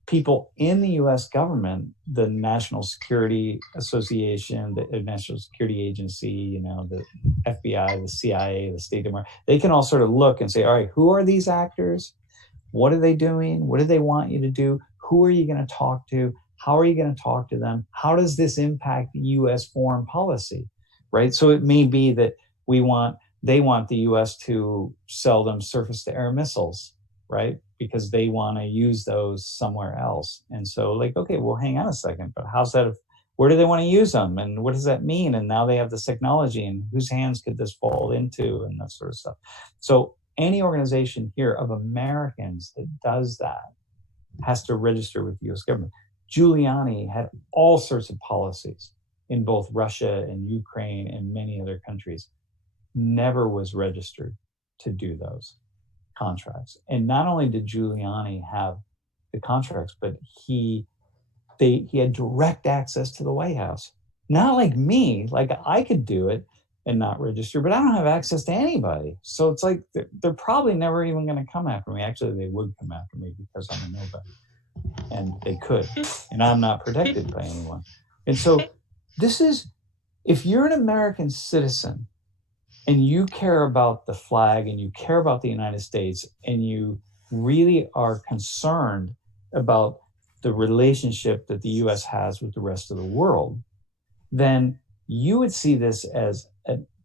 people in the US government, the National Security Association, the National Security Agency, the FBI, the CIA, the State Department, they can all sort of look and say, all right, who are these actors? What are they doing? What do they want you to do? Who are you going to talk to? How are you going to talk to them? How does this impact US foreign policy, right? So it may be that they want the US to sell them surface-to-air missiles, right? Because they want to use those somewhere else. And so like, okay, well, hang on a second, but where do they want to use them? And what does that mean? And now they have this technology, and whose hands could this fall into, and that sort of stuff. So any organization here of Americans that does that has to register with the US government. Giuliani had all sorts of policies in both Russia and Ukraine and many other countries, never was registered to do those contracts. And not only did Giuliani have the contracts, but he had direct access to the White House. Not like me, like I could do it and not register, but I don't have access to anybody. So it's like they're probably never even going to come after me. Actually, they would come after me because I'm a nobody, and they could, and I'm not protected by anyone. And so if you're an American citizen and you care about the flag and you care about the United States and you really are concerned about the relationship that the US has with the rest of the world, then you would see this as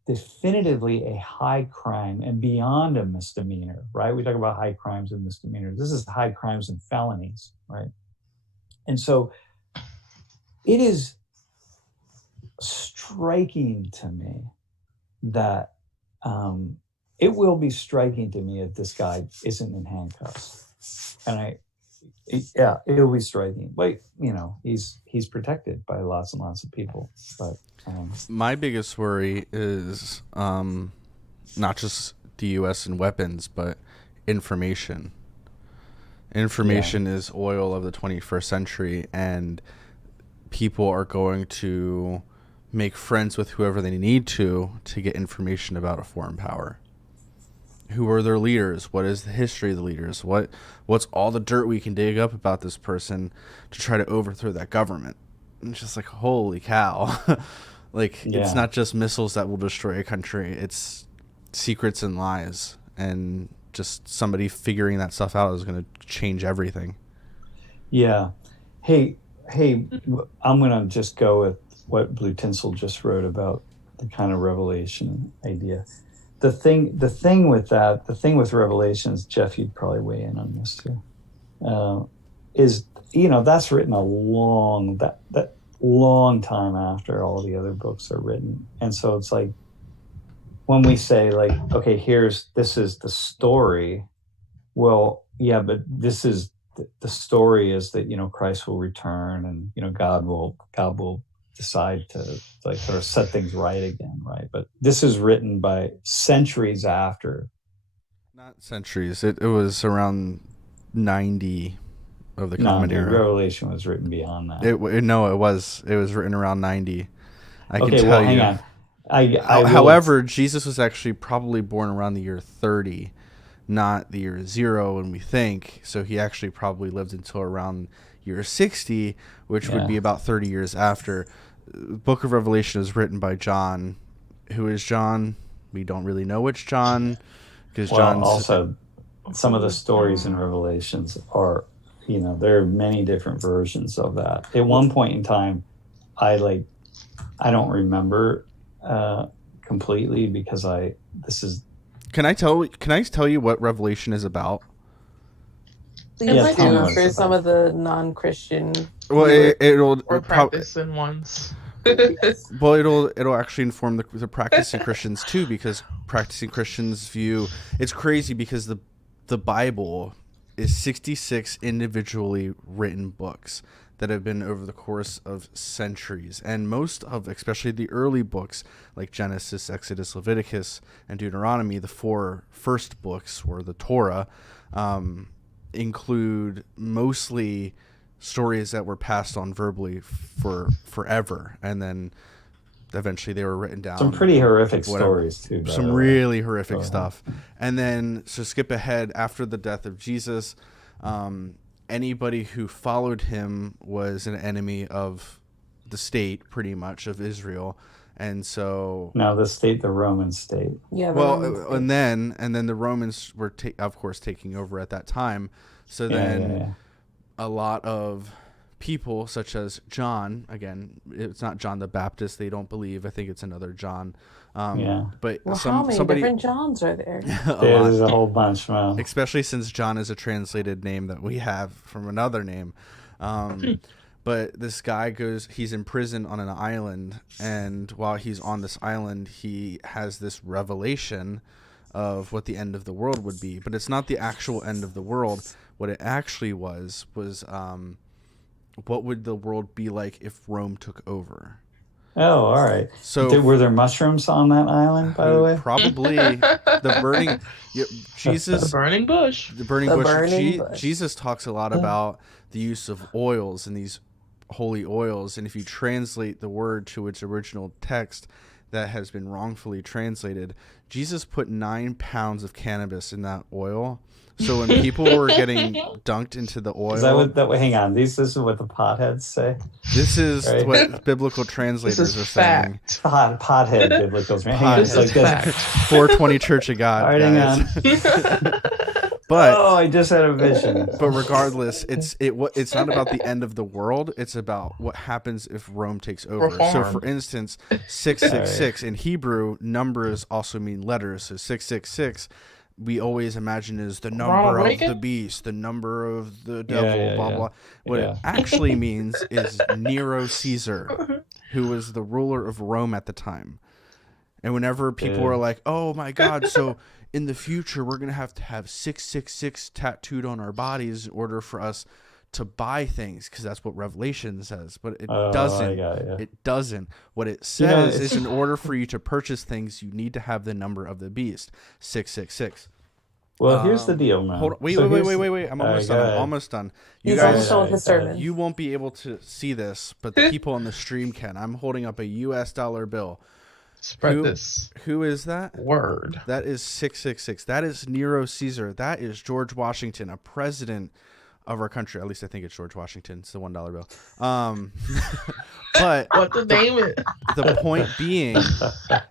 definitively a high crime and beyond a misdemeanor, right? We talk about high crimes and misdemeanors. This is high crimes and felonies, right? And so it is striking to me that it will be striking to me if this guy isn't in handcuffs. And it'll be striking. But he's protected by lots and lots of people. But my biggest worry is not just the U.S. and weapons, but information. Information is oil of the 21st century, and people are going to make friends with whoever they need to get information about a foreign power. Who are their leaders? What is the history of the leaders? What's all the dirt we can dig up about this person to try to overthrow that government? And it's just like, holy cow. It's not just missiles that will destroy a country. It's secrets and lies. And just somebody figuring that stuff out is going to change everything. Yeah. Hey, I'm going to just go with what Blue Tinsel just wrote about the kind of revelation idea. The thing with revelations, Jeff, you'd probably weigh in on this too, is, that's written a long time after all the other books are written. And so it's like, when we say like, okay, this is the story. Well, yeah, but the story is that, Christ will return and, God will decide to like sort of set things right again, right? But this is written by centuries after. Not centuries. It was around 90 of the No, Common dude, Era. Revelation was written beyond that. It was written around 90. I can Okay, tell well, you. hang on. I will- However, Jesus was actually probably born around the year 30, not the year 0 when we think. So he actually probably lived until around year 60, which would be about 30 years after. Book of Revelation is written by John. Who is John? We don't really know which John, because John's also some of the stories in Revelations are, there are many different versions of that. At one point in time, I don't remember completely because Can I tell you what Revelation is about? Please Yeah, tell me do what it's for some about. of the non-Christian. Well, it'll Or practicing ones. Well, it'll actually inform the practicing Christians too, because practicing Christians view it's crazy because the Bible is 66 individually written books that have been over the course of centuries, and most of, especially the early books like Genesis, Exodus, Leviticus, and Deuteronomy, the 4 first books or the Torah, include mostly stories that were passed on verbally for forever, and then eventually they were written down. Some pretty horrific stories too. Some really horrific stuff. And then, so skip ahead, after the death of Jesus, anybody who followed him was an enemy of the state, pretty much, of Israel. And so now the Roman state. Yeah. And then the Romans were of course taking over at that time. So then a lot of people, such as John, again, it's not John the Baptist, they don't believe. I think it's another John. But how many different Johns are there? There's a whole bunch, man. Especially since John is a translated name that we have from another name. But this guy he's in prison on an island, and while he's on this island, he has this revelation of what the end of the world would be. But it's not the actual end of the world. What it actually was what would the world be like if Rome took over? Oh, all right. So were there mushrooms on that island, by the way? Probably. The burning Jesus. The burning bush. The burning bush. Jesus talks a lot about the use of oils and these holy oils, and if you translate the word to its original text that has been wrongfully translated, Jesus put 9 pounds of cannabis in that oil. So when people were getting dunked into the oil, is that hang on, this is what the potheads say. This is what biblical translators are saying. Pothead biblical translators. This is fact. 420 Church of God. Hang on. But I just had a vision. But regardless, it's not about the end of the world. It's about what happens if Rome takes over. Reform. So, for instance, 666 in Hebrew, numbers also mean letters. So 666. We always imagine is the number of the beast, the number of the devil, blah, blah. What it actually means is Nero Caesar, who was the ruler of Rome at the time. And whenever people are like, oh my God, so in the future, we're going to have 666 tattooed on our bodies in order for us to buy things, because that's what Revelation says. But it doesn't. It doesn't. What it says is in order for you to purchase things, you need to have the number of the beast, 666. Well, here's the deal, man. Hold on. Wait. I'm almost done. You He's guys, almost done with his sermon. You won't be able to see this, but the people on the stream can. I'm holding up a US dollar bill. Spread this. Who is that? Word. That is 666. That is Nero Caesar. That is George Washington, a president of our country. At least I think it's George Washington. It's the $1 bill. But what the name is? The point being,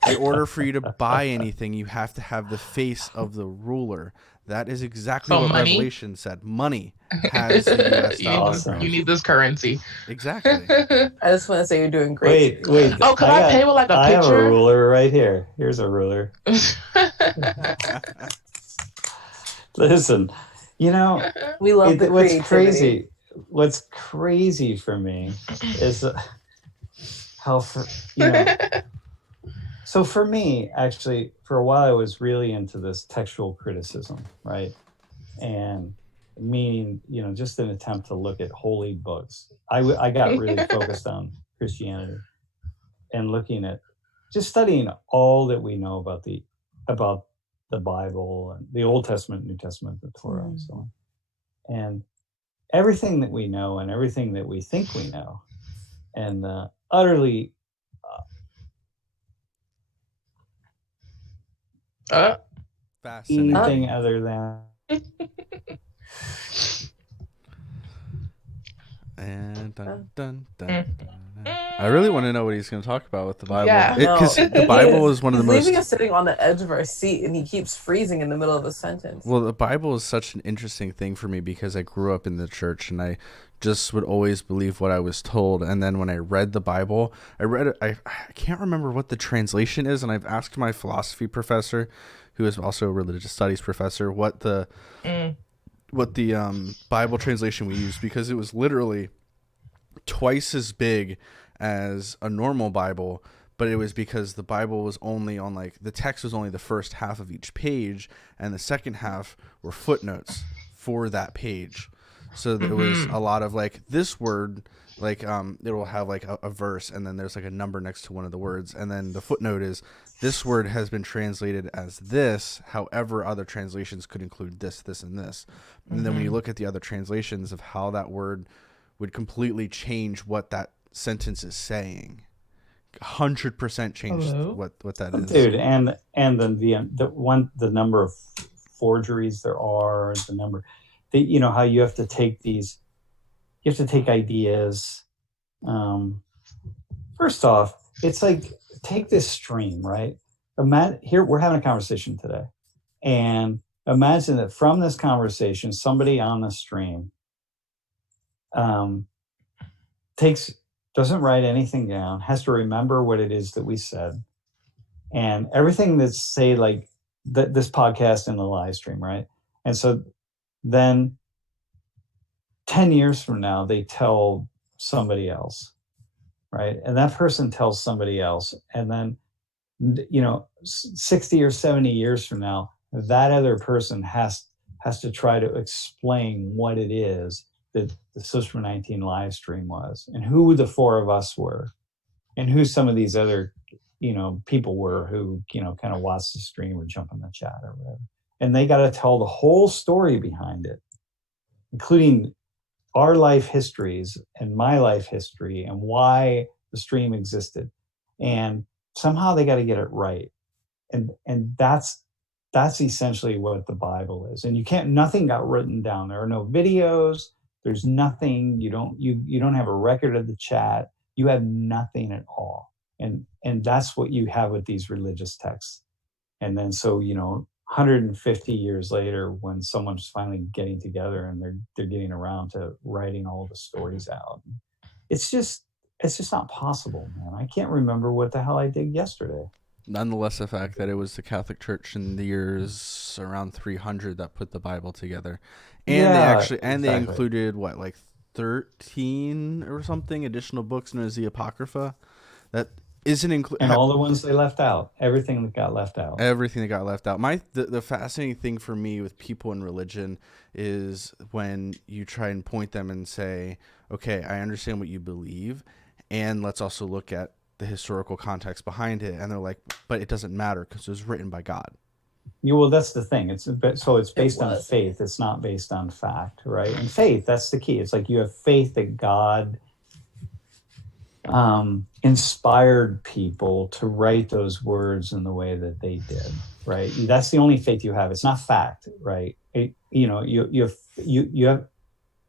in order for you to buy anything, you have to have the face of the ruler. That is exactly what Revelation said. Money has the US dollar. You need this currency. Exactly. I just want to say you're doing great. Wait. Oh, can I pay with like a picture? I have a ruler right here. Here's a ruler. Listen, we love the creativity. What's crazy for me is how so for me, actually, for a while I was really into this textual criticism, right? And meaning, just an attempt to look at holy books. I got really focused on Christianity and looking at just studying all that we know about the Bible and the Old Testament, New Testament, the Torah, and so on. And everything that we know and everything that we think we know, and utterly Fascinating. anything other than. And dun, dun, dun, dun, dun. I really want to know what he's going to talk about with the Bible. Yeah. Because the Bible is one of the most. He's leaving us sitting on the edge of our seat, and he keeps freezing in the middle of a sentence. Well, the Bible is such an interesting thing for me because I grew up in the church and I just would always believe what I was told. And then when I read the Bible, I read it. I can't remember what the translation is, and I've asked my philosophy professor, who is also a religious studies professor, what the Bible translation we used, because it was literally twice as big as a normal Bible, but it was because the Bible was only on, like, the text was only the first half of each page, and the second half were footnotes for that page. So there was a lot of, like, this word, like, it will have like a verse, and then there's like a number next to one of the words, and then the footnote is, this word has been translated as this, however other translations could include this, this, and this. And then when you look at the other translations of how that word would completely change what that sentence is saying, 100% changed what that is. Dude, and the number of forgeries there are, the number, you know, how you have to take these, you have to take ideas. First off, it's like, take this stream, right? Here we're having a conversation today, and imagine that from this conversation, somebody on the stream doesn't write anything down, has to remember what it is that we said, and everything that's, say, like this podcast and the live stream, right? And so then 10 years from now, they tell somebody else, right? And that person tells somebody else. And then, you know, 60 or 70 years from now, that other person has to try to explain what it is that the System 19 live stream was, and who the four of us were, and who some of these other, you know, people were who, you know, kind of watched the stream or jump in the chat or whatever. And they got to tell the whole story behind it, including our life histories and my life history and why the stream existed. And somehow they got to get it right. And that's essentially what the Bible is. And nothing got written down. There are no videos. There's nothing. You don't have a record of the chat. You have nothing at all. And that's what you have with these religious texts. And then, so, you know, 150 years later, when someone's finally getting together and they're getting around to writing all the stories out, it's just not possible, man. I can't remember what the hell I did yesterday. Nonetheless, the fact that it was the Catholic Church in the years around 300 that put the Bible together, and they included what, like 13 or something additional books known as the Apocrypha that isn't included, and all the ones they left out, everything that got left out. The fascinating thing for me with people in religion is when you try and point them and say, okay, I understand what you believe, and let's also look at the historical context behind it. And they're like, but it doesn't matter because it was written by God. Yeah, well, that's the thing. It's based on faith. It's not based on fact, right? And faith, that's the key. It's like you have faith that God inspired people to write those words in the way that they did, right? That's the only faith you have. It's not fact, right? You have.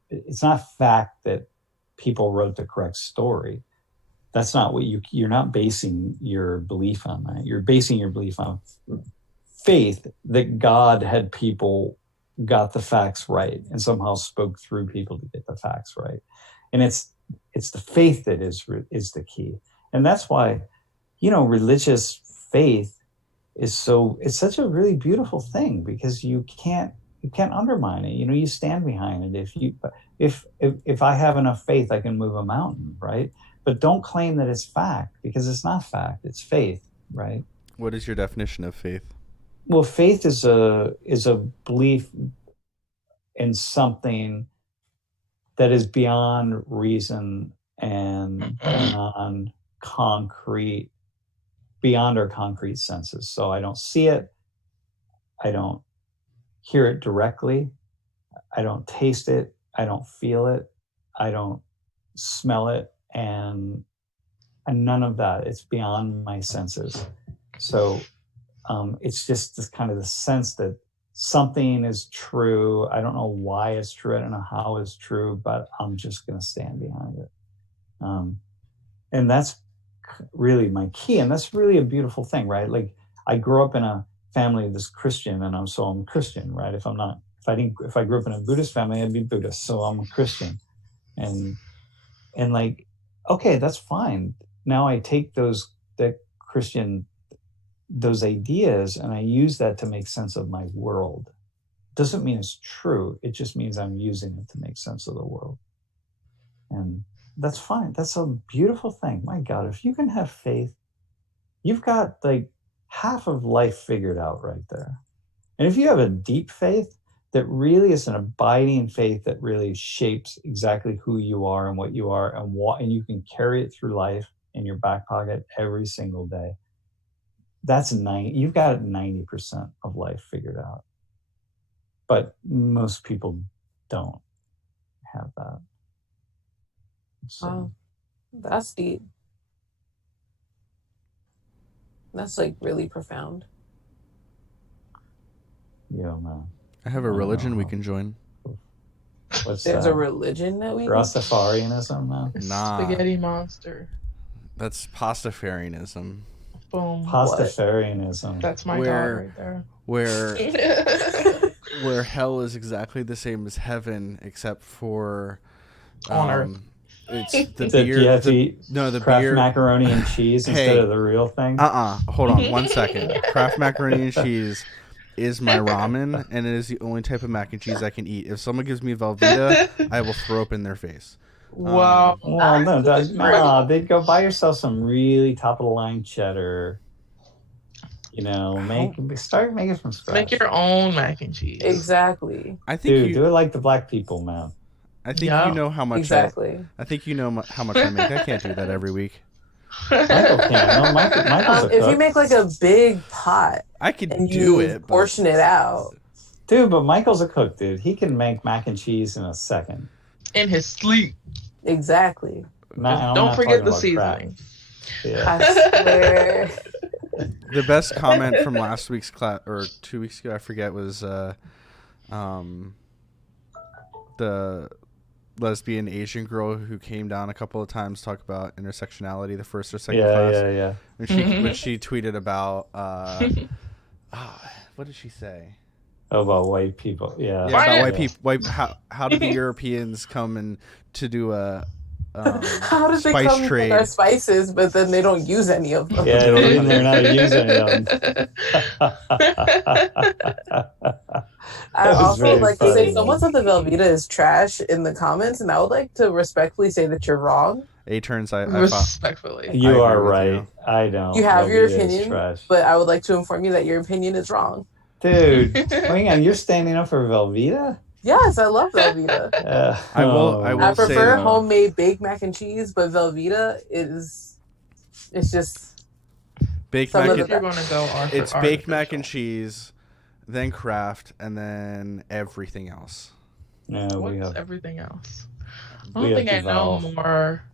It's not fact that people wrote the correct story. That's not what you're not basing your belief on that. You're basing your belief on faith that God had people got the facts right and somehow spoke through people to get the facts right. And it's the faith that is the key. And that's why, you know, religious faith it's such a really beautiful thing, because you can't undermine it. You know, you stand behind it. If I have enough faith, I can move a mountain, right? But don't claim that it's fact, because it's not fact. It's faith, right? What is your definition of faith? Well, faith is a belief in something that is beyond reason and beyond our concrete senses. So I don't see it. I don't hear it directly. I don't taste it. I don't feel it, I don't smell it, and none of that. It's beyond my senses. So it's just this kind of the sense that something is true. I don't know why it's true. I don't know how it's true, but I'm just going to stand behind it. And that's really my key. And that's really a beautiful thing, right? Like I grew up in a family that's Christian, and I'm Christian, right? If I grew up in a Buddhist family, I'd be Buddhist. So I'm a Christian. And like, okay, that's fine. Now I take those ideas and I use that to make sense of my world. Doesn't mean it's true. It just means I'm using it to make sense of the world. And that's fine. That's a beautiful thing. My God, if you can have faith, you've got like half of life figured out right there. And if you have a deep faith that really is an abiding faith that really shapes exactly who you are and what you are and you can carry it through life in your back pocket every single day, you've got 90% of life figured out. But most people don't have that. So. Wow, that's deep. That's like really profound. Yeah, man. I have a religion we can join. What's There's that? a religion that we Rastafarianism, man. Nah. Spaghetti monster. That's pastafarianism. Boom. Pastafarianism. That's my dog right there. Where hell is exactly the same as heaven, except for on Earth. It's the Do beer. you have to eat the Kraft beer macaroni and cheese instead of the real thing? Hold on 1 second. Kraft macaroni and cheese is my ramen, and it is the only type of mac and cheese I can eat. If someone gives me Velveeta, I will throw up in their face. Wow. Well, no, they'd go buy yourself some really top of the line cheddar. You know, start making from scratch. Make your own mac and cheese. Exactly. I think do it like the black people, man. I think you know how much. Exactly. I think you know how much I make. I can't do that every week. Michael can. No, Michael's a cook. If you make like a big pot, I could do it. Portion it out, dude. But Michael's a cook, dude. He can make mac and cheese in a second. In his sleep. Exactly. Don't forget the seasoning. Yeah. I swear. The best comment from last week's class, or 2 weeks ago, I forget, was the lesbian Asian girl who came down a couple of times to talk about intersectionality, the first or second class. Yeah. When she tweeted about what did she say? Oh, about white people. Yeah, about white people. How did the Europeans come in to do a how does they come with our spices, but then they don't use any of them? Yeah, they're not using them. I also like to say someone said the Velveeta is trash in the comments, and I would like to respectfully say that you're wrong. Respectfully. You are right. I don't. You have your opinion, but I would like to inform you that your opinion is wrong. Dude, hang on, you're standing up for Velveeta? Yes, I love Velveeta. I prefer homemade baked mac and cheese, but Velveeta it's just baked mac. If you're gonna go, it's baked mac and cheese, then Kraft, and then everything else. What's everything else? I don't think I know more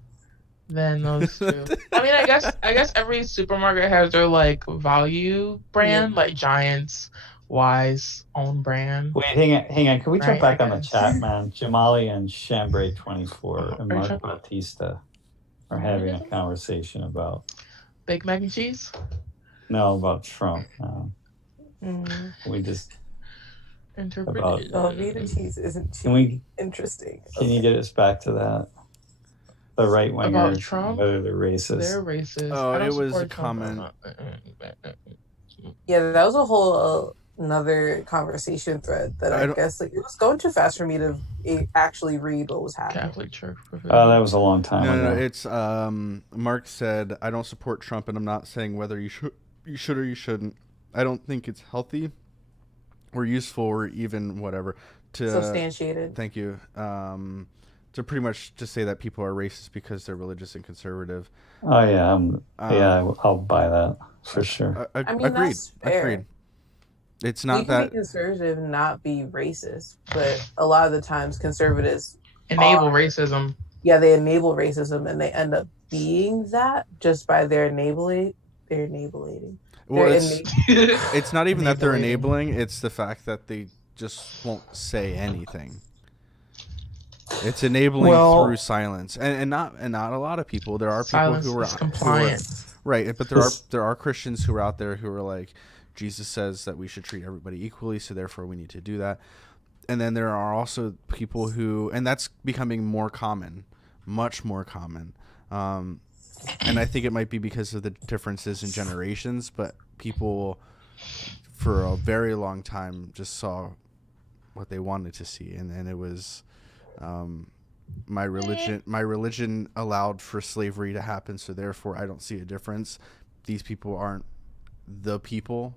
than those two. I mean, I guess every supermarket has their like value brand, like Giant's, Wise own brand. Wait, hang on. Can we jump back on the chat, man? Jamali and Chambray 24 and Mark Bautista are having a conversation about baked mac and cheese. No, about Trump. We just interpreted. Velveeta cheese isn't too interesting. Can you get us back to that? The right wingers about Trump, whether they're racist. They're racist. Oh, it was a comment. Yeah, that was a whole another conversation thread that I guess like it was going too fast for me to actually read what was happening. Catholic Church. Oh, that was a long time ago. No, it's Mark said, "I don't support Trump, and I'm not saying whether you should or you shouldn't. I don't think it's healthy or useful or even whatever to substantiated. Thank you. To pretty much just say that people are racist because they're religious and conservative." Oh yeah, I'll buy that for sure. Agreed. It's We not can be that. conservative and not be racist, but a lot of the times conservatives Enable are. racism. Yeah, they enable racism and they end up being that just by their enabling. They're enabling. Well, They're it's not even that they're Enabling. enabling. It's the fact that they just won't say anything. It's enabling Well- through silence, and not a lot of people. There are Silence people who is are compliance. right, but This- there are Christians who are out there who are like, Jesus says that we should treat everybody equally, so therefore we need to do that. And then there are also people who, and that's becoming more common, much more common. And I think it might be because of the differences in generations, but people for a very long time just saw what they wanted to see, and it was my religion allowed for slavery to happen, so therefore I don't see a difference. These people aren't the people.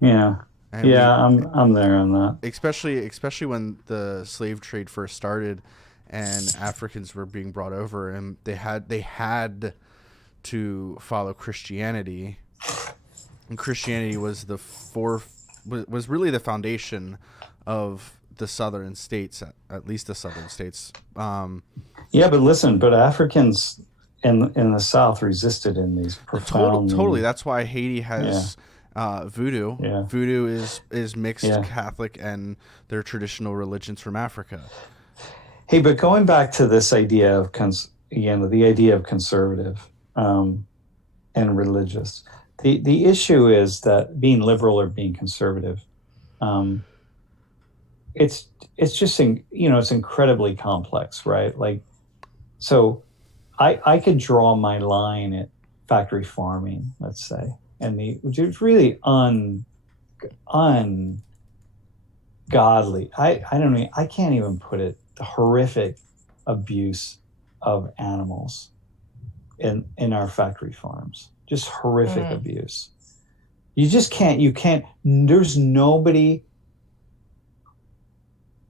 Yeah. And Yeah, I'm there on that. especially when the slave trade first started and Africans were being brought over, and they had to follow Christianity, and Christianity was was really the foundation of the southern states, at least the southern states. Yeah, but listen, but Africans in the South resisted in these profound. Totally. That's why Haiti has voodoo. Yeah. Voodoo is mixed Yeah. Catholic and their traditional religions from Africa. Hey, but going back to this idea of the idea of conservative and religious, the issue is that being liberal or being conservative, it's just it's incredibly complex, right? Like, so I could draw my line at factory farming, let's say, and which is really ungodly. I can't even put it, the horrific abuse of animals in our factory farms. Just horrific abuse. You can't, there's nobody,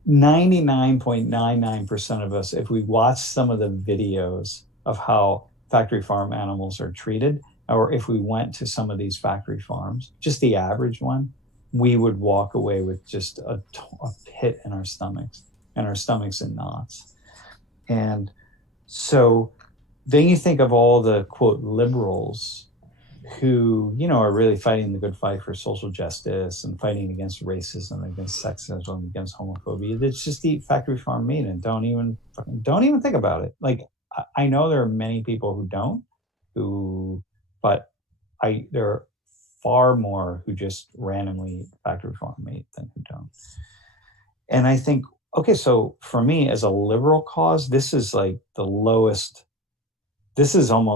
99.99% of us, if we watch some of the videos of how factory farm animals are treated, or if we went to some of these factory farms, just the average one, we would walk away with just a pit in our stomachs, and our stomachs in knots. And so then you think of all the, quote, liberals who, are really fighting the good fight for social justice and fighting against racism, against sexism, against homophobia. It's just eat factory farm meat and don't even think about it. Like, I know there are many people who don't, but there are far more who just randomly eat factory farm meat than who don't. And I think, okay, so for me as a liberal cause, this is like the lowest. This is one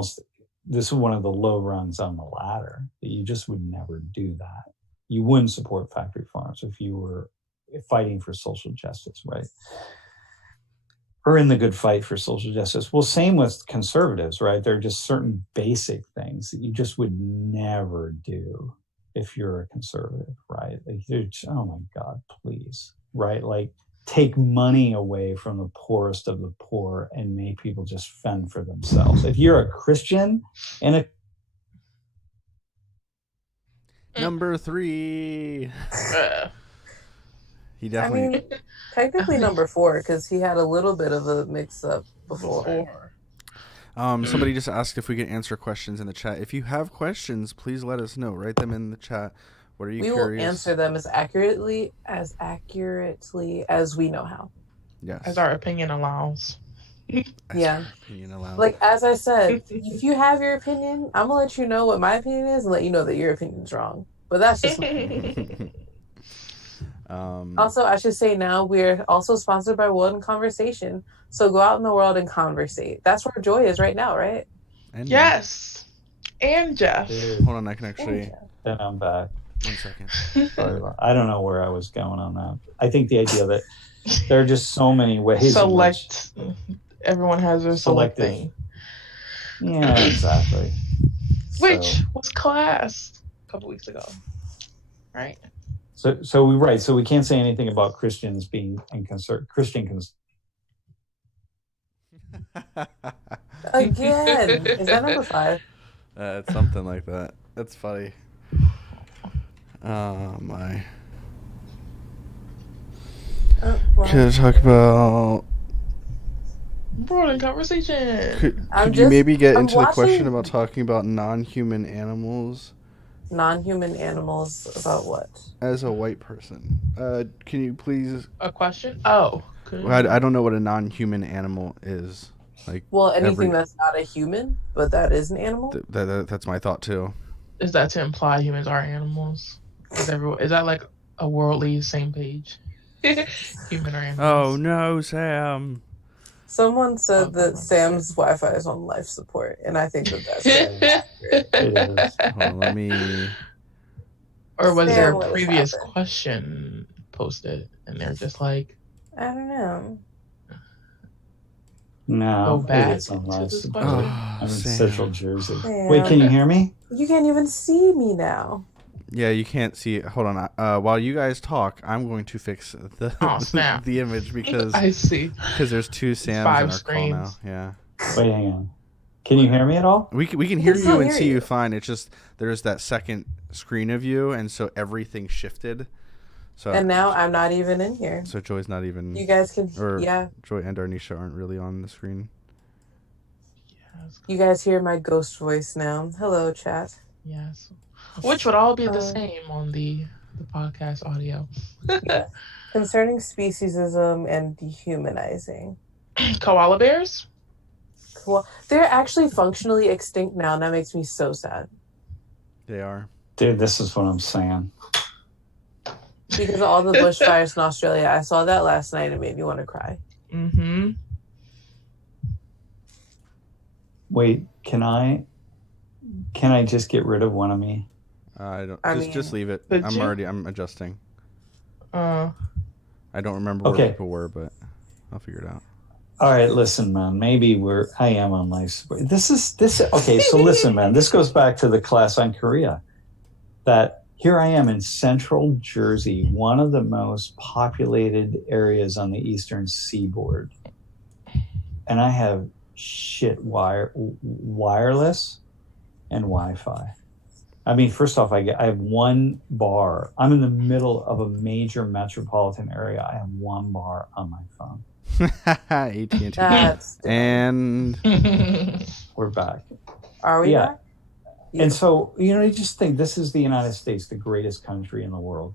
of the low rungs on the ladder, that you just would never do that. You wouldn't support factory farms if you were fighting for social justice, right? Or in the good fight for social justice. Well, same with conservatives, right? There are just certain basic things that you just would never do if you're a conservative, right? Like, oh my God, please, right? Like, take money away from the poorest of the poor and make people just fend for themselves. If you're a Christian and Number 3. He definitely. Technically number 4, because he had a little bit of a mix-up before. Somebody just asked if we could answer questions in the chat. If you have questions, please let us know. Write them in the chat. What are you curious? We will answer them as accurately as we know how. Yes. As our opinion allows. Yeah. Opinion allows. Like, as I said, if you have your opinion, I'm going to let you know what my opinion is and let you know that your opinion is wrong. But that's just Also, I should say now, we're also sponsored by World in Conversation. So go out in the world and conversate. That's where joy is right now, right? And Yes. And Jeff. Hold on, I can actually. then I'm back. 1 second. Sorry, I don't know where I was going on that. I think the idea that there are just so many ways. Everyone has their select thing. Yeah, exactly. Which was class a couple weeks ago, right? So we can't say anything about Christians being Christian. Again, is that number 5? It's something like that. That's funny. Oh my. Can I talk about? Broaden conversation. Could you maybe get I'm into the question watching- about talking about non-human animals Non-human animals about what? as a white person? Can you please? A question? Oh. I don't know what a non-human animal is. Like, Well, anything that's not a human, but that is an animal. that's my thought too. Is that to imply humans are animals? Is that like a worldly same page? Human or animals? Oh no, Sam. Someone said that Sam's Wi-Fi is on life support, and I think that's very accurate. It is. Hold on, let me. Or was Sam, there a what has previous happened? question posted and they're just like, I don't know. No, Go back it is on to live this support. question? I'm in Sam. Central Jersey. Sam. Wait, can you hear me? You can't even see me now. Yeah, you can't see. Hold on. While you guys talk, I'm going to fix the Oh, snap. the image because I see. there's two Sams Five in our call now. screens. Yeah. Wait, hang on. Can you hear me at all? We can hear can still you and hear see you you. fine. It's just there's that second screen of you, and so everything shifted. So And now I'm not even in here. so Joy's not even. You guys can, Or- yeah. Joy and Arnisha aren't really on the screen. Yes. You guys hear my ghost voice now. Hello, chat. Yes. Which would all be the Uh, same on the podcast audio. Concerning speciesism and dehumanizing. Koala bears? Well, they're actually functionally extinct now, and that makes me so sad. They are. Dude, this is what I'm saying. Because of all the bushfires in Australia. I saw that last night and it made me want to cry. Mm-hmm. Wait, can I just get rid of one of me? I don't. I Just mean, leave it. could you? I'm adjusting. Uh, I don't remember Okay. where people were, but I'll figure it out. All right, listen, man. Maybe I am on life support. This. Okay, so listen, man. This goes back to the class on Korea. That here I am in Central Jersey, one of the most populated areas on the Eastern Seaboard, and I have wireless and Wi-Fi. I mean, first off, I have one bar. I'm in the middle of a major metropolitan area. I have one bar on my phone. AT&T. That's And We're back. Are we Yeah. back? And so, you just think this is the United States, the greatest country in the world,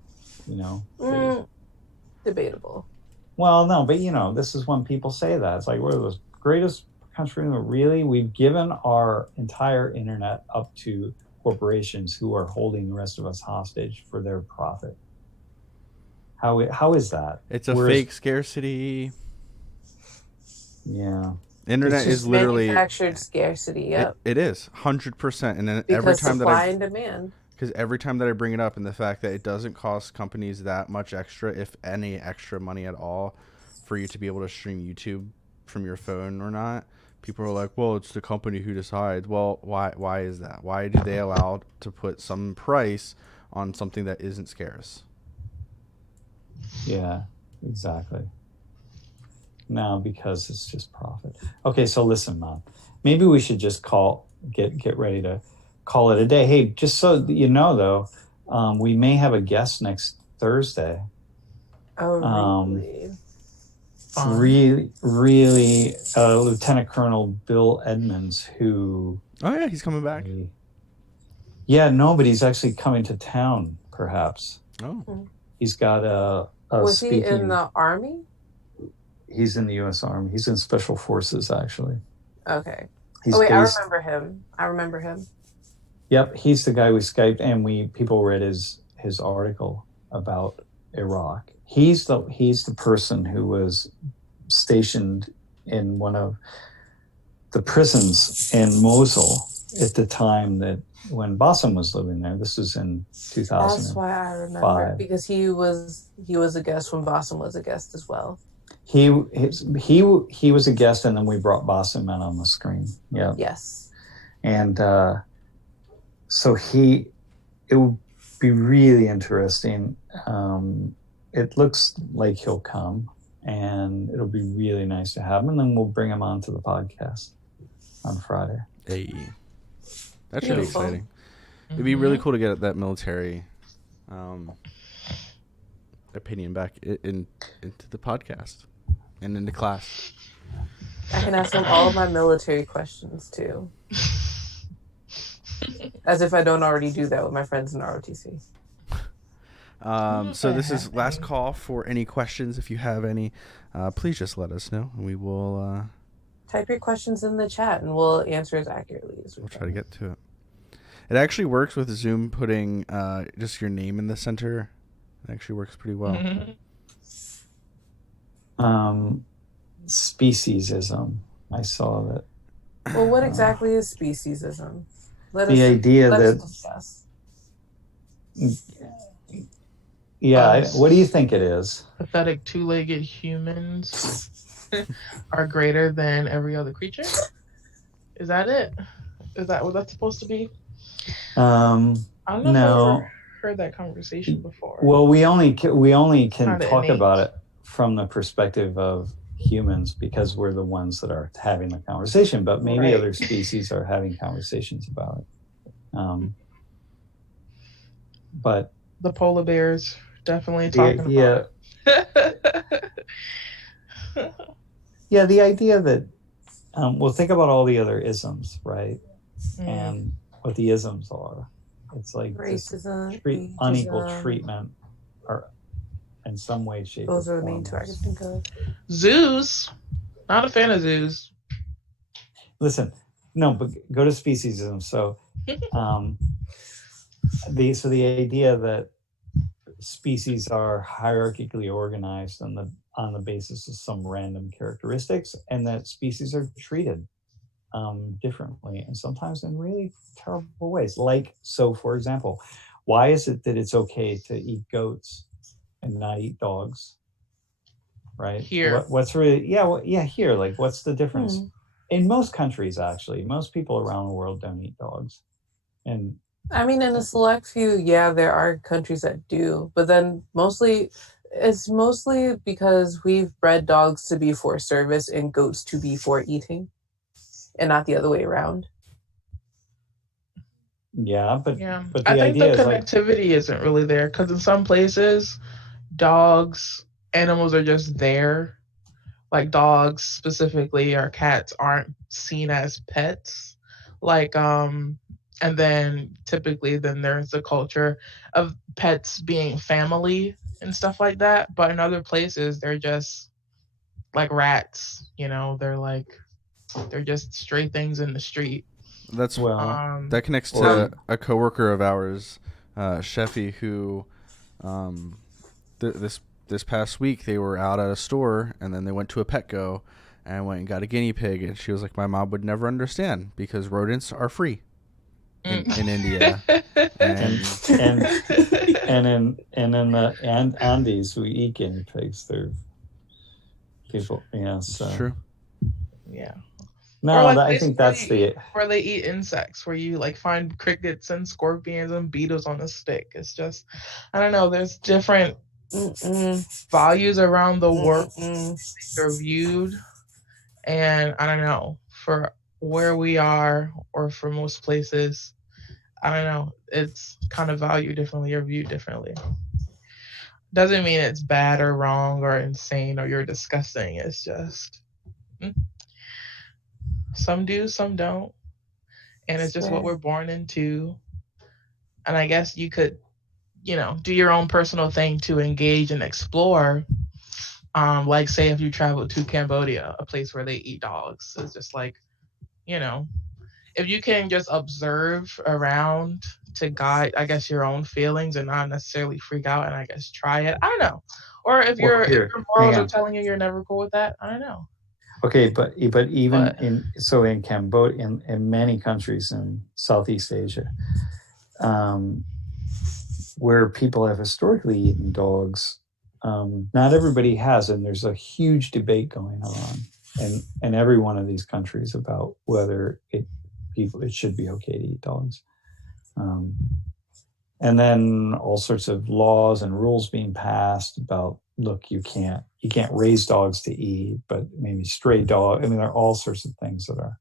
Debatable. Well, no, but this is when people say that. It's like, we're the greatest country in the world. Really? We've given our entire internet up to corporations who are holding the rest of us hostage for their profit. How is that? it's a fake scarcity. Yeah. Internet It's is just literally. Manufactured scarcity, yep. It is 100%, and then Because every time supply and demand. because every time that I bring it up, and the fact that it doesn't cost companies that much extra, if any extra money at all, for you to be able to stream YouTube from your phone or not, people are like, "Well, it's the company who decides." Well, why is that? Why do they allow to put some price on something that isn't scarce? Yeah, exactly. No, because it's just profit. Okay, so listen, Mom. Maybe we should just get ready to call it a day. Hey, just so that you know, though, we may have a guest next Thursday. Oh, really? Really, Lieutenant Colonel Bill Edmonds, who... Oh yeah, he's coming back. Yeah, no, but he's actually coming to town, perhaps. Oh, He's got a Was speaking... he in the Army? He's in the U.S. Army. He's in Special Forces, actually. Okay. He's I based... remember him. Yep, he's the guy we Skyped, and people read his article about Iraq. He's the person who was stationed in one of the prisons in Mosul at the time that when Bassem was living there. This was in 2000. That's why I remember, because he was a guest when Bassem was a guest as well. He was a guest, and then we brought Bassem in on the screen. Yeah. Yes. And so it would be really interesting. It looks like he'll come, and it'll be really nice to have him, and then we'll bring him onto the podcast on Friday. hey, that should be Beautiful. exciting. It'd be really cool to get that military opinion back into the podcast and into class. I can ask him all of my military questions too. As if I don't already do that with my friends in ROTC. So this is last call for any questions. If you have any, please just let us know, and we will type your questions in the chat, and we'll answer as accurately as we can. We'll try to get to it. It actually works with Zoom putting just your name in the center. It actually works pretty well. Speciesism. I saw that. Well, what exactly is speciesism? Let us discuss. Yeah, what do you think it is? Pathetic two-legged humans are greater than every other creature? Is that it? Is that what that's supposed to be? I don't know if I've ever heard that conversation before. Well, we only can talk about it from the perspective of humans because we're the ones that are having the conversation, but maybe other species are having conversations about it. But the polar bears definitely talking about it. Yeah, the idea that well, think about all the other isms, right? And what the isms are. It's like racism, unequal treatment, or in some way, shape, those are the main two I can think of. Zoos. Not a fan of zoos. Listen, no, but go to speciesism. So, the idea that species are hierarchically organized on the basis of some random characteristics, and that species are treated differently, and sometimes in really terrible ways. Like, so for example, why is it that it's okay to eat goats and not eat dogs? Right? Here. What's really, here. Like, what's the difference? In most countries, actually, most people around the world don't eat dogs. And I mean, in a select few, there are countries that do, but then it's mostly because we've bred dogs to be for service and goats to be for eating, and not the other way around. But I think the connectivity isn't really there, because in some places, animals are just there. Like dogs specifically or cats aren't seen as pets. Like and then typically there's a culture of pets being family and stuff like that. But in other places, they're just like rats, they're just stray things in the street. That's that connects to a coworker of ours, Sheffy, who this past week they were out at a store and then they went to a Petco and went and got a guinea pig, and she was like, my mom would never understand because rodents are free in India. and in the Andes we eat guinea pigs. They're people, so true. Yeah. No, I think that's where they eat insects, where you like find crickets and scorpions and beetles on a stick. It's just, I don't know, there's different values around the world they're viewed, and I don't know, for where we are or for most places, I don't know, it's kind of valued differently or viewed differently. Doesn't mean it's bad or wrong or insane or you're disgusting. It's just some do, some don't, and it's just what we're born into. And I guess you could do your own personal thing to engage and explore. Like, say, if you travel to Cambodia, a place where they eat dogs, it's just like, if you can just observe around to guide, I guess, your own feelings and not necessarily freak out, and I guess try it. I don't know. Or if your morals are telling you you're never cool with that, I don't know. Okay, but even in Cambodia, in many countries in Southeast Asia, where people have historically eaten dogs, not everybody has, and there's a huge debate going on in every one of these countries about whether it should be okay to eat dogs. And then all sorts of laws and rules being passed about, look, you can't raise dogs to eat, but maybe stray dog. I mean, there are all sorts of things that are.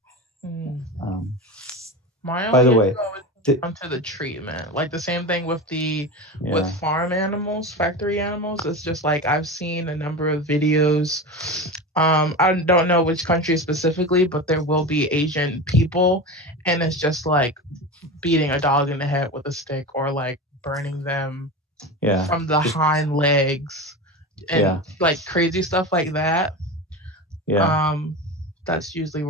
My by the only way, issue with onto the treatment. Like the same thing with with Yeah. farm animals, factory animals. It's just like I've seen a number of videos. I don't know which country specifically, but there will be Asian people, and it's just like beating a dog in the head with a stick or like burning them Yeah. from the hind legs and Yeah. like crazy stuff like that. Yeah. That's usually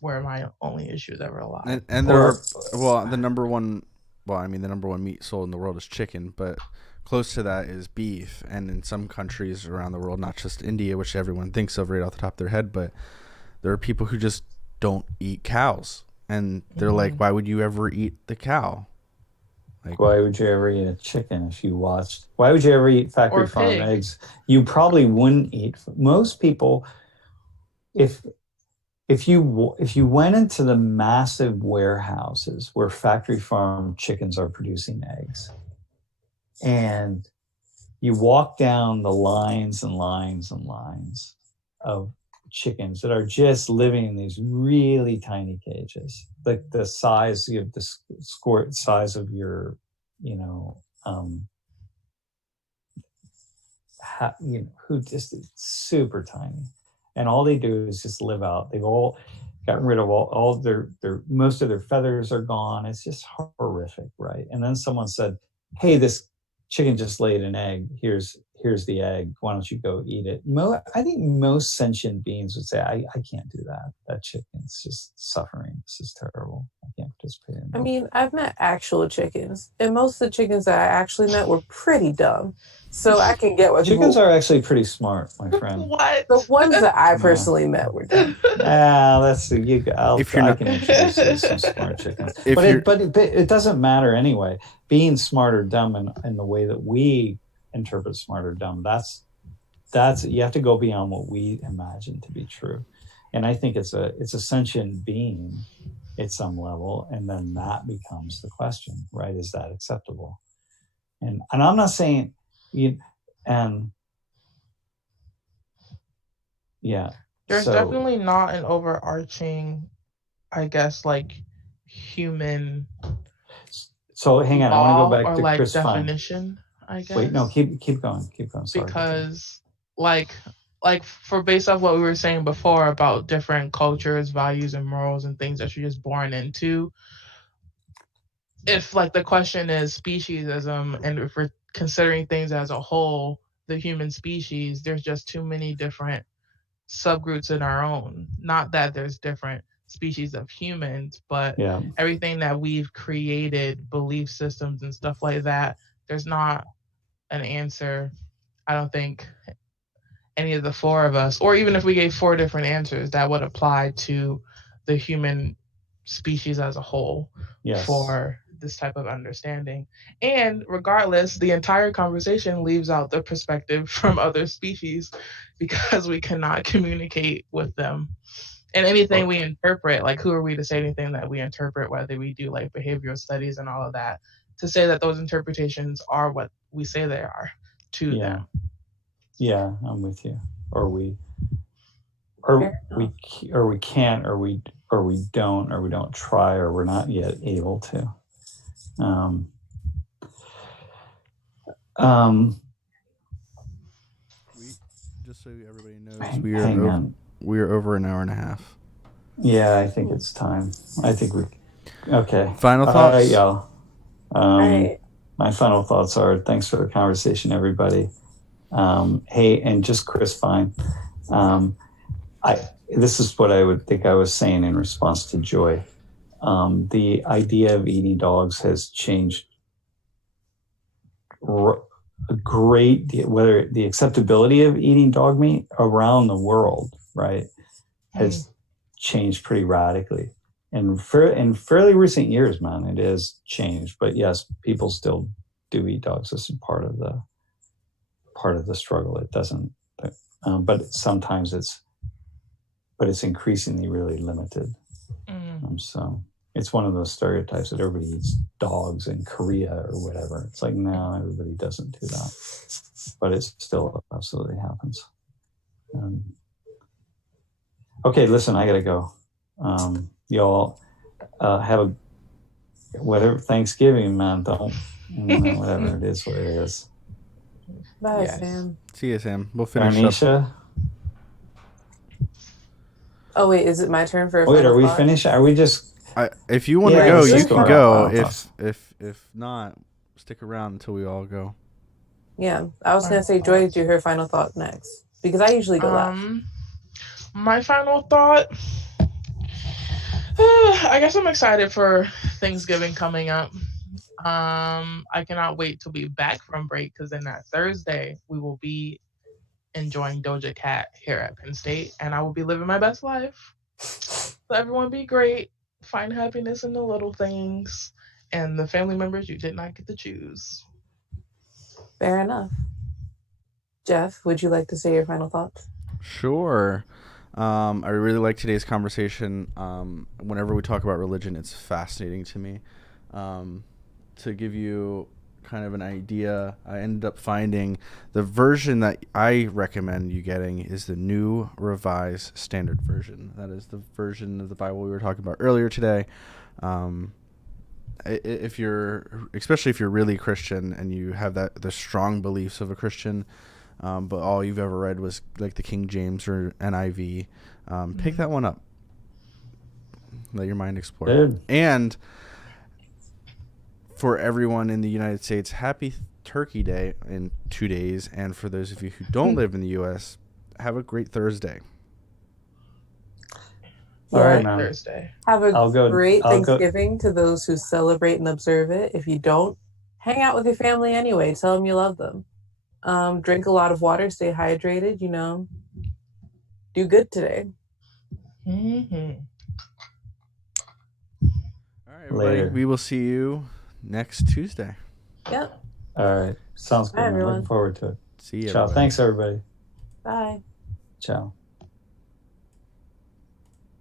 where my only issues ever lie. And there are, well, the number one meat sold in the world is chicken, but close to that is beef. And in some countries around the world, not just India, which everyone thinks of right off the top of their head, but there are people who just don't eat cows. And they're like, why would you ever eat the cow? Like, why would you ever eat a chicken if you watched? Why would you ever eat factory farm pig. eggs? You probably wouldn't eat. Most people, if you went into the massive warehouses where factory farm chickens are producing eggs, and you walk down the lines and lines and lines of chickens that are just living in these really tiny cages, like the size of the squirt size of your, who just super tiny, and all they do is just live out. They've all gotten rid of all their most of their feathers are gone. It's just horrific, right? And then someone said, "Hey, this chicken just laid an egg. Here's the egg. Why don't you go eat it?" I think most sentient beings would say, I can't do that. That chicken's just suffering. This is terrible. I can't participate in that. I mean, I've met actual chickens, and most of the chickens that I actually met were pretty dumb. So I can get what chickens are actually pretty smart, my friend. What? The ones that I personally met were dumb. That's you. I can introduce you to some smart chickens, but it doesn't matter anyway. Being smart or dumb in the way that we interpret smart or dumb, that's you have to go beyond what we imagine to be true. And I think it's a sentient being at some level, and then that becomes the question, right? Is that acceptable? And I'm not saying there's definitely not an overarching, I guess, like human. So hang on, I want to go back to like Chris definition. I guess. Wait, no, keep going. Sorry, because like for based off what we were saying before about different cultures, values, and morals and things that you're just born into. If like the question is speciesism, and if we're considering things as a whole, the human species, there's just too many different subgroups in our own. Not that there's different species of humans, but everything that we've created, belief systems and stuff like that, there's not an answer. I don't think any of the four of us, or even if we gave four different answers, that would apply to the human species as a whole for this type of understanding. And regardless, the entire conversation leaves out the perspective from other species because we cannot communicate with them. And anything we interpret, like who are we to say anything that we interpret, whether we do like behavioral studies and all of that, to say that those interpretations are what we say they are to them. Yeah, I'm with you. Or we can't, or we don't try, or we're not yet able to. Just so everybody knows, we are over an hour and a half. Yeah, I think it's time. I think okay. Final thoughts? All right, y'all. My final thoughts are: thanks for the conversation, everybody. Hey, and just Chris, fine. This is what I would think I was saying in response to Joy. The idea of eating dogs has changed a great deal. Whether the acceptability of eating dog meat around the world, right, has changed pretty radically. And in fairly recent years, man, it has changed. But yes, people still do eat dogs. This is part of the struggle. It doesn't, but sometimes it's increasingly really limited. So it's one of those stereotypes that everybody eats dogs in Korea or whatever. It's like, no, everybody doesn't do that, but it still absolutely happens. Okay, listen, I gotta go. Y'all have whatever Thanksgiving, man. Don't, whatever it is, what it is. Bye, Yes. Sam. See you, Sam. We'll finish up. Arnisha? Oh wait, is it my turn for a Wait, final are we thought? finished? Are we just? If you want to Yeah, go, let's you just can go go. final thoughts. If not, stick around until we all go. Yeah, I was gonna say Joy do her final thought next because I usually go last. My final thought. I guess I'm excited for Thanksgiving coming up. I cannot wait to be back from break because then that Thursday we will be enjoying Doja Cat here at Penn State, and I will be living my best life. So everyone be great. Find happiness in the little things and the family members you did not get to choose. Fair enough. Jeff, would you like to say your final thoughts? Sure. I really like today's conversation. Whenever we talk about religion, it's fascinating to me. To give you kind of an idea, I ended up finding the version that I recommend you getting is the New Revised Standard Version. That is the version of the Bible we were talking about earlier today. If you're, especially if you're really Christian and you have the strong beliefs of a Christian, but all you've ever read was like the King James or NIV, pick that one up. Let your mind explore. Good. And for everyone in the United States, happy Turkey Day in 2 days. And for those of you who don't live in the U.S., have a great Thursday. All right, man. Thursday. Have a great I'll go- Thanksgiving to those who celebrate and observe it. If you don't, hang out with your family anyway. Tell them you love them. Drink a lot of water. Stay hydrated. Do good today. Mm-hmm. All right, everybody. Later. We will see you next Tuesday. Yep. All right. Sounds good. Bye, man. everyone. Looking forward to it. See you. Ciao. Everybody. Thanks, everybody. Bye. Ciao.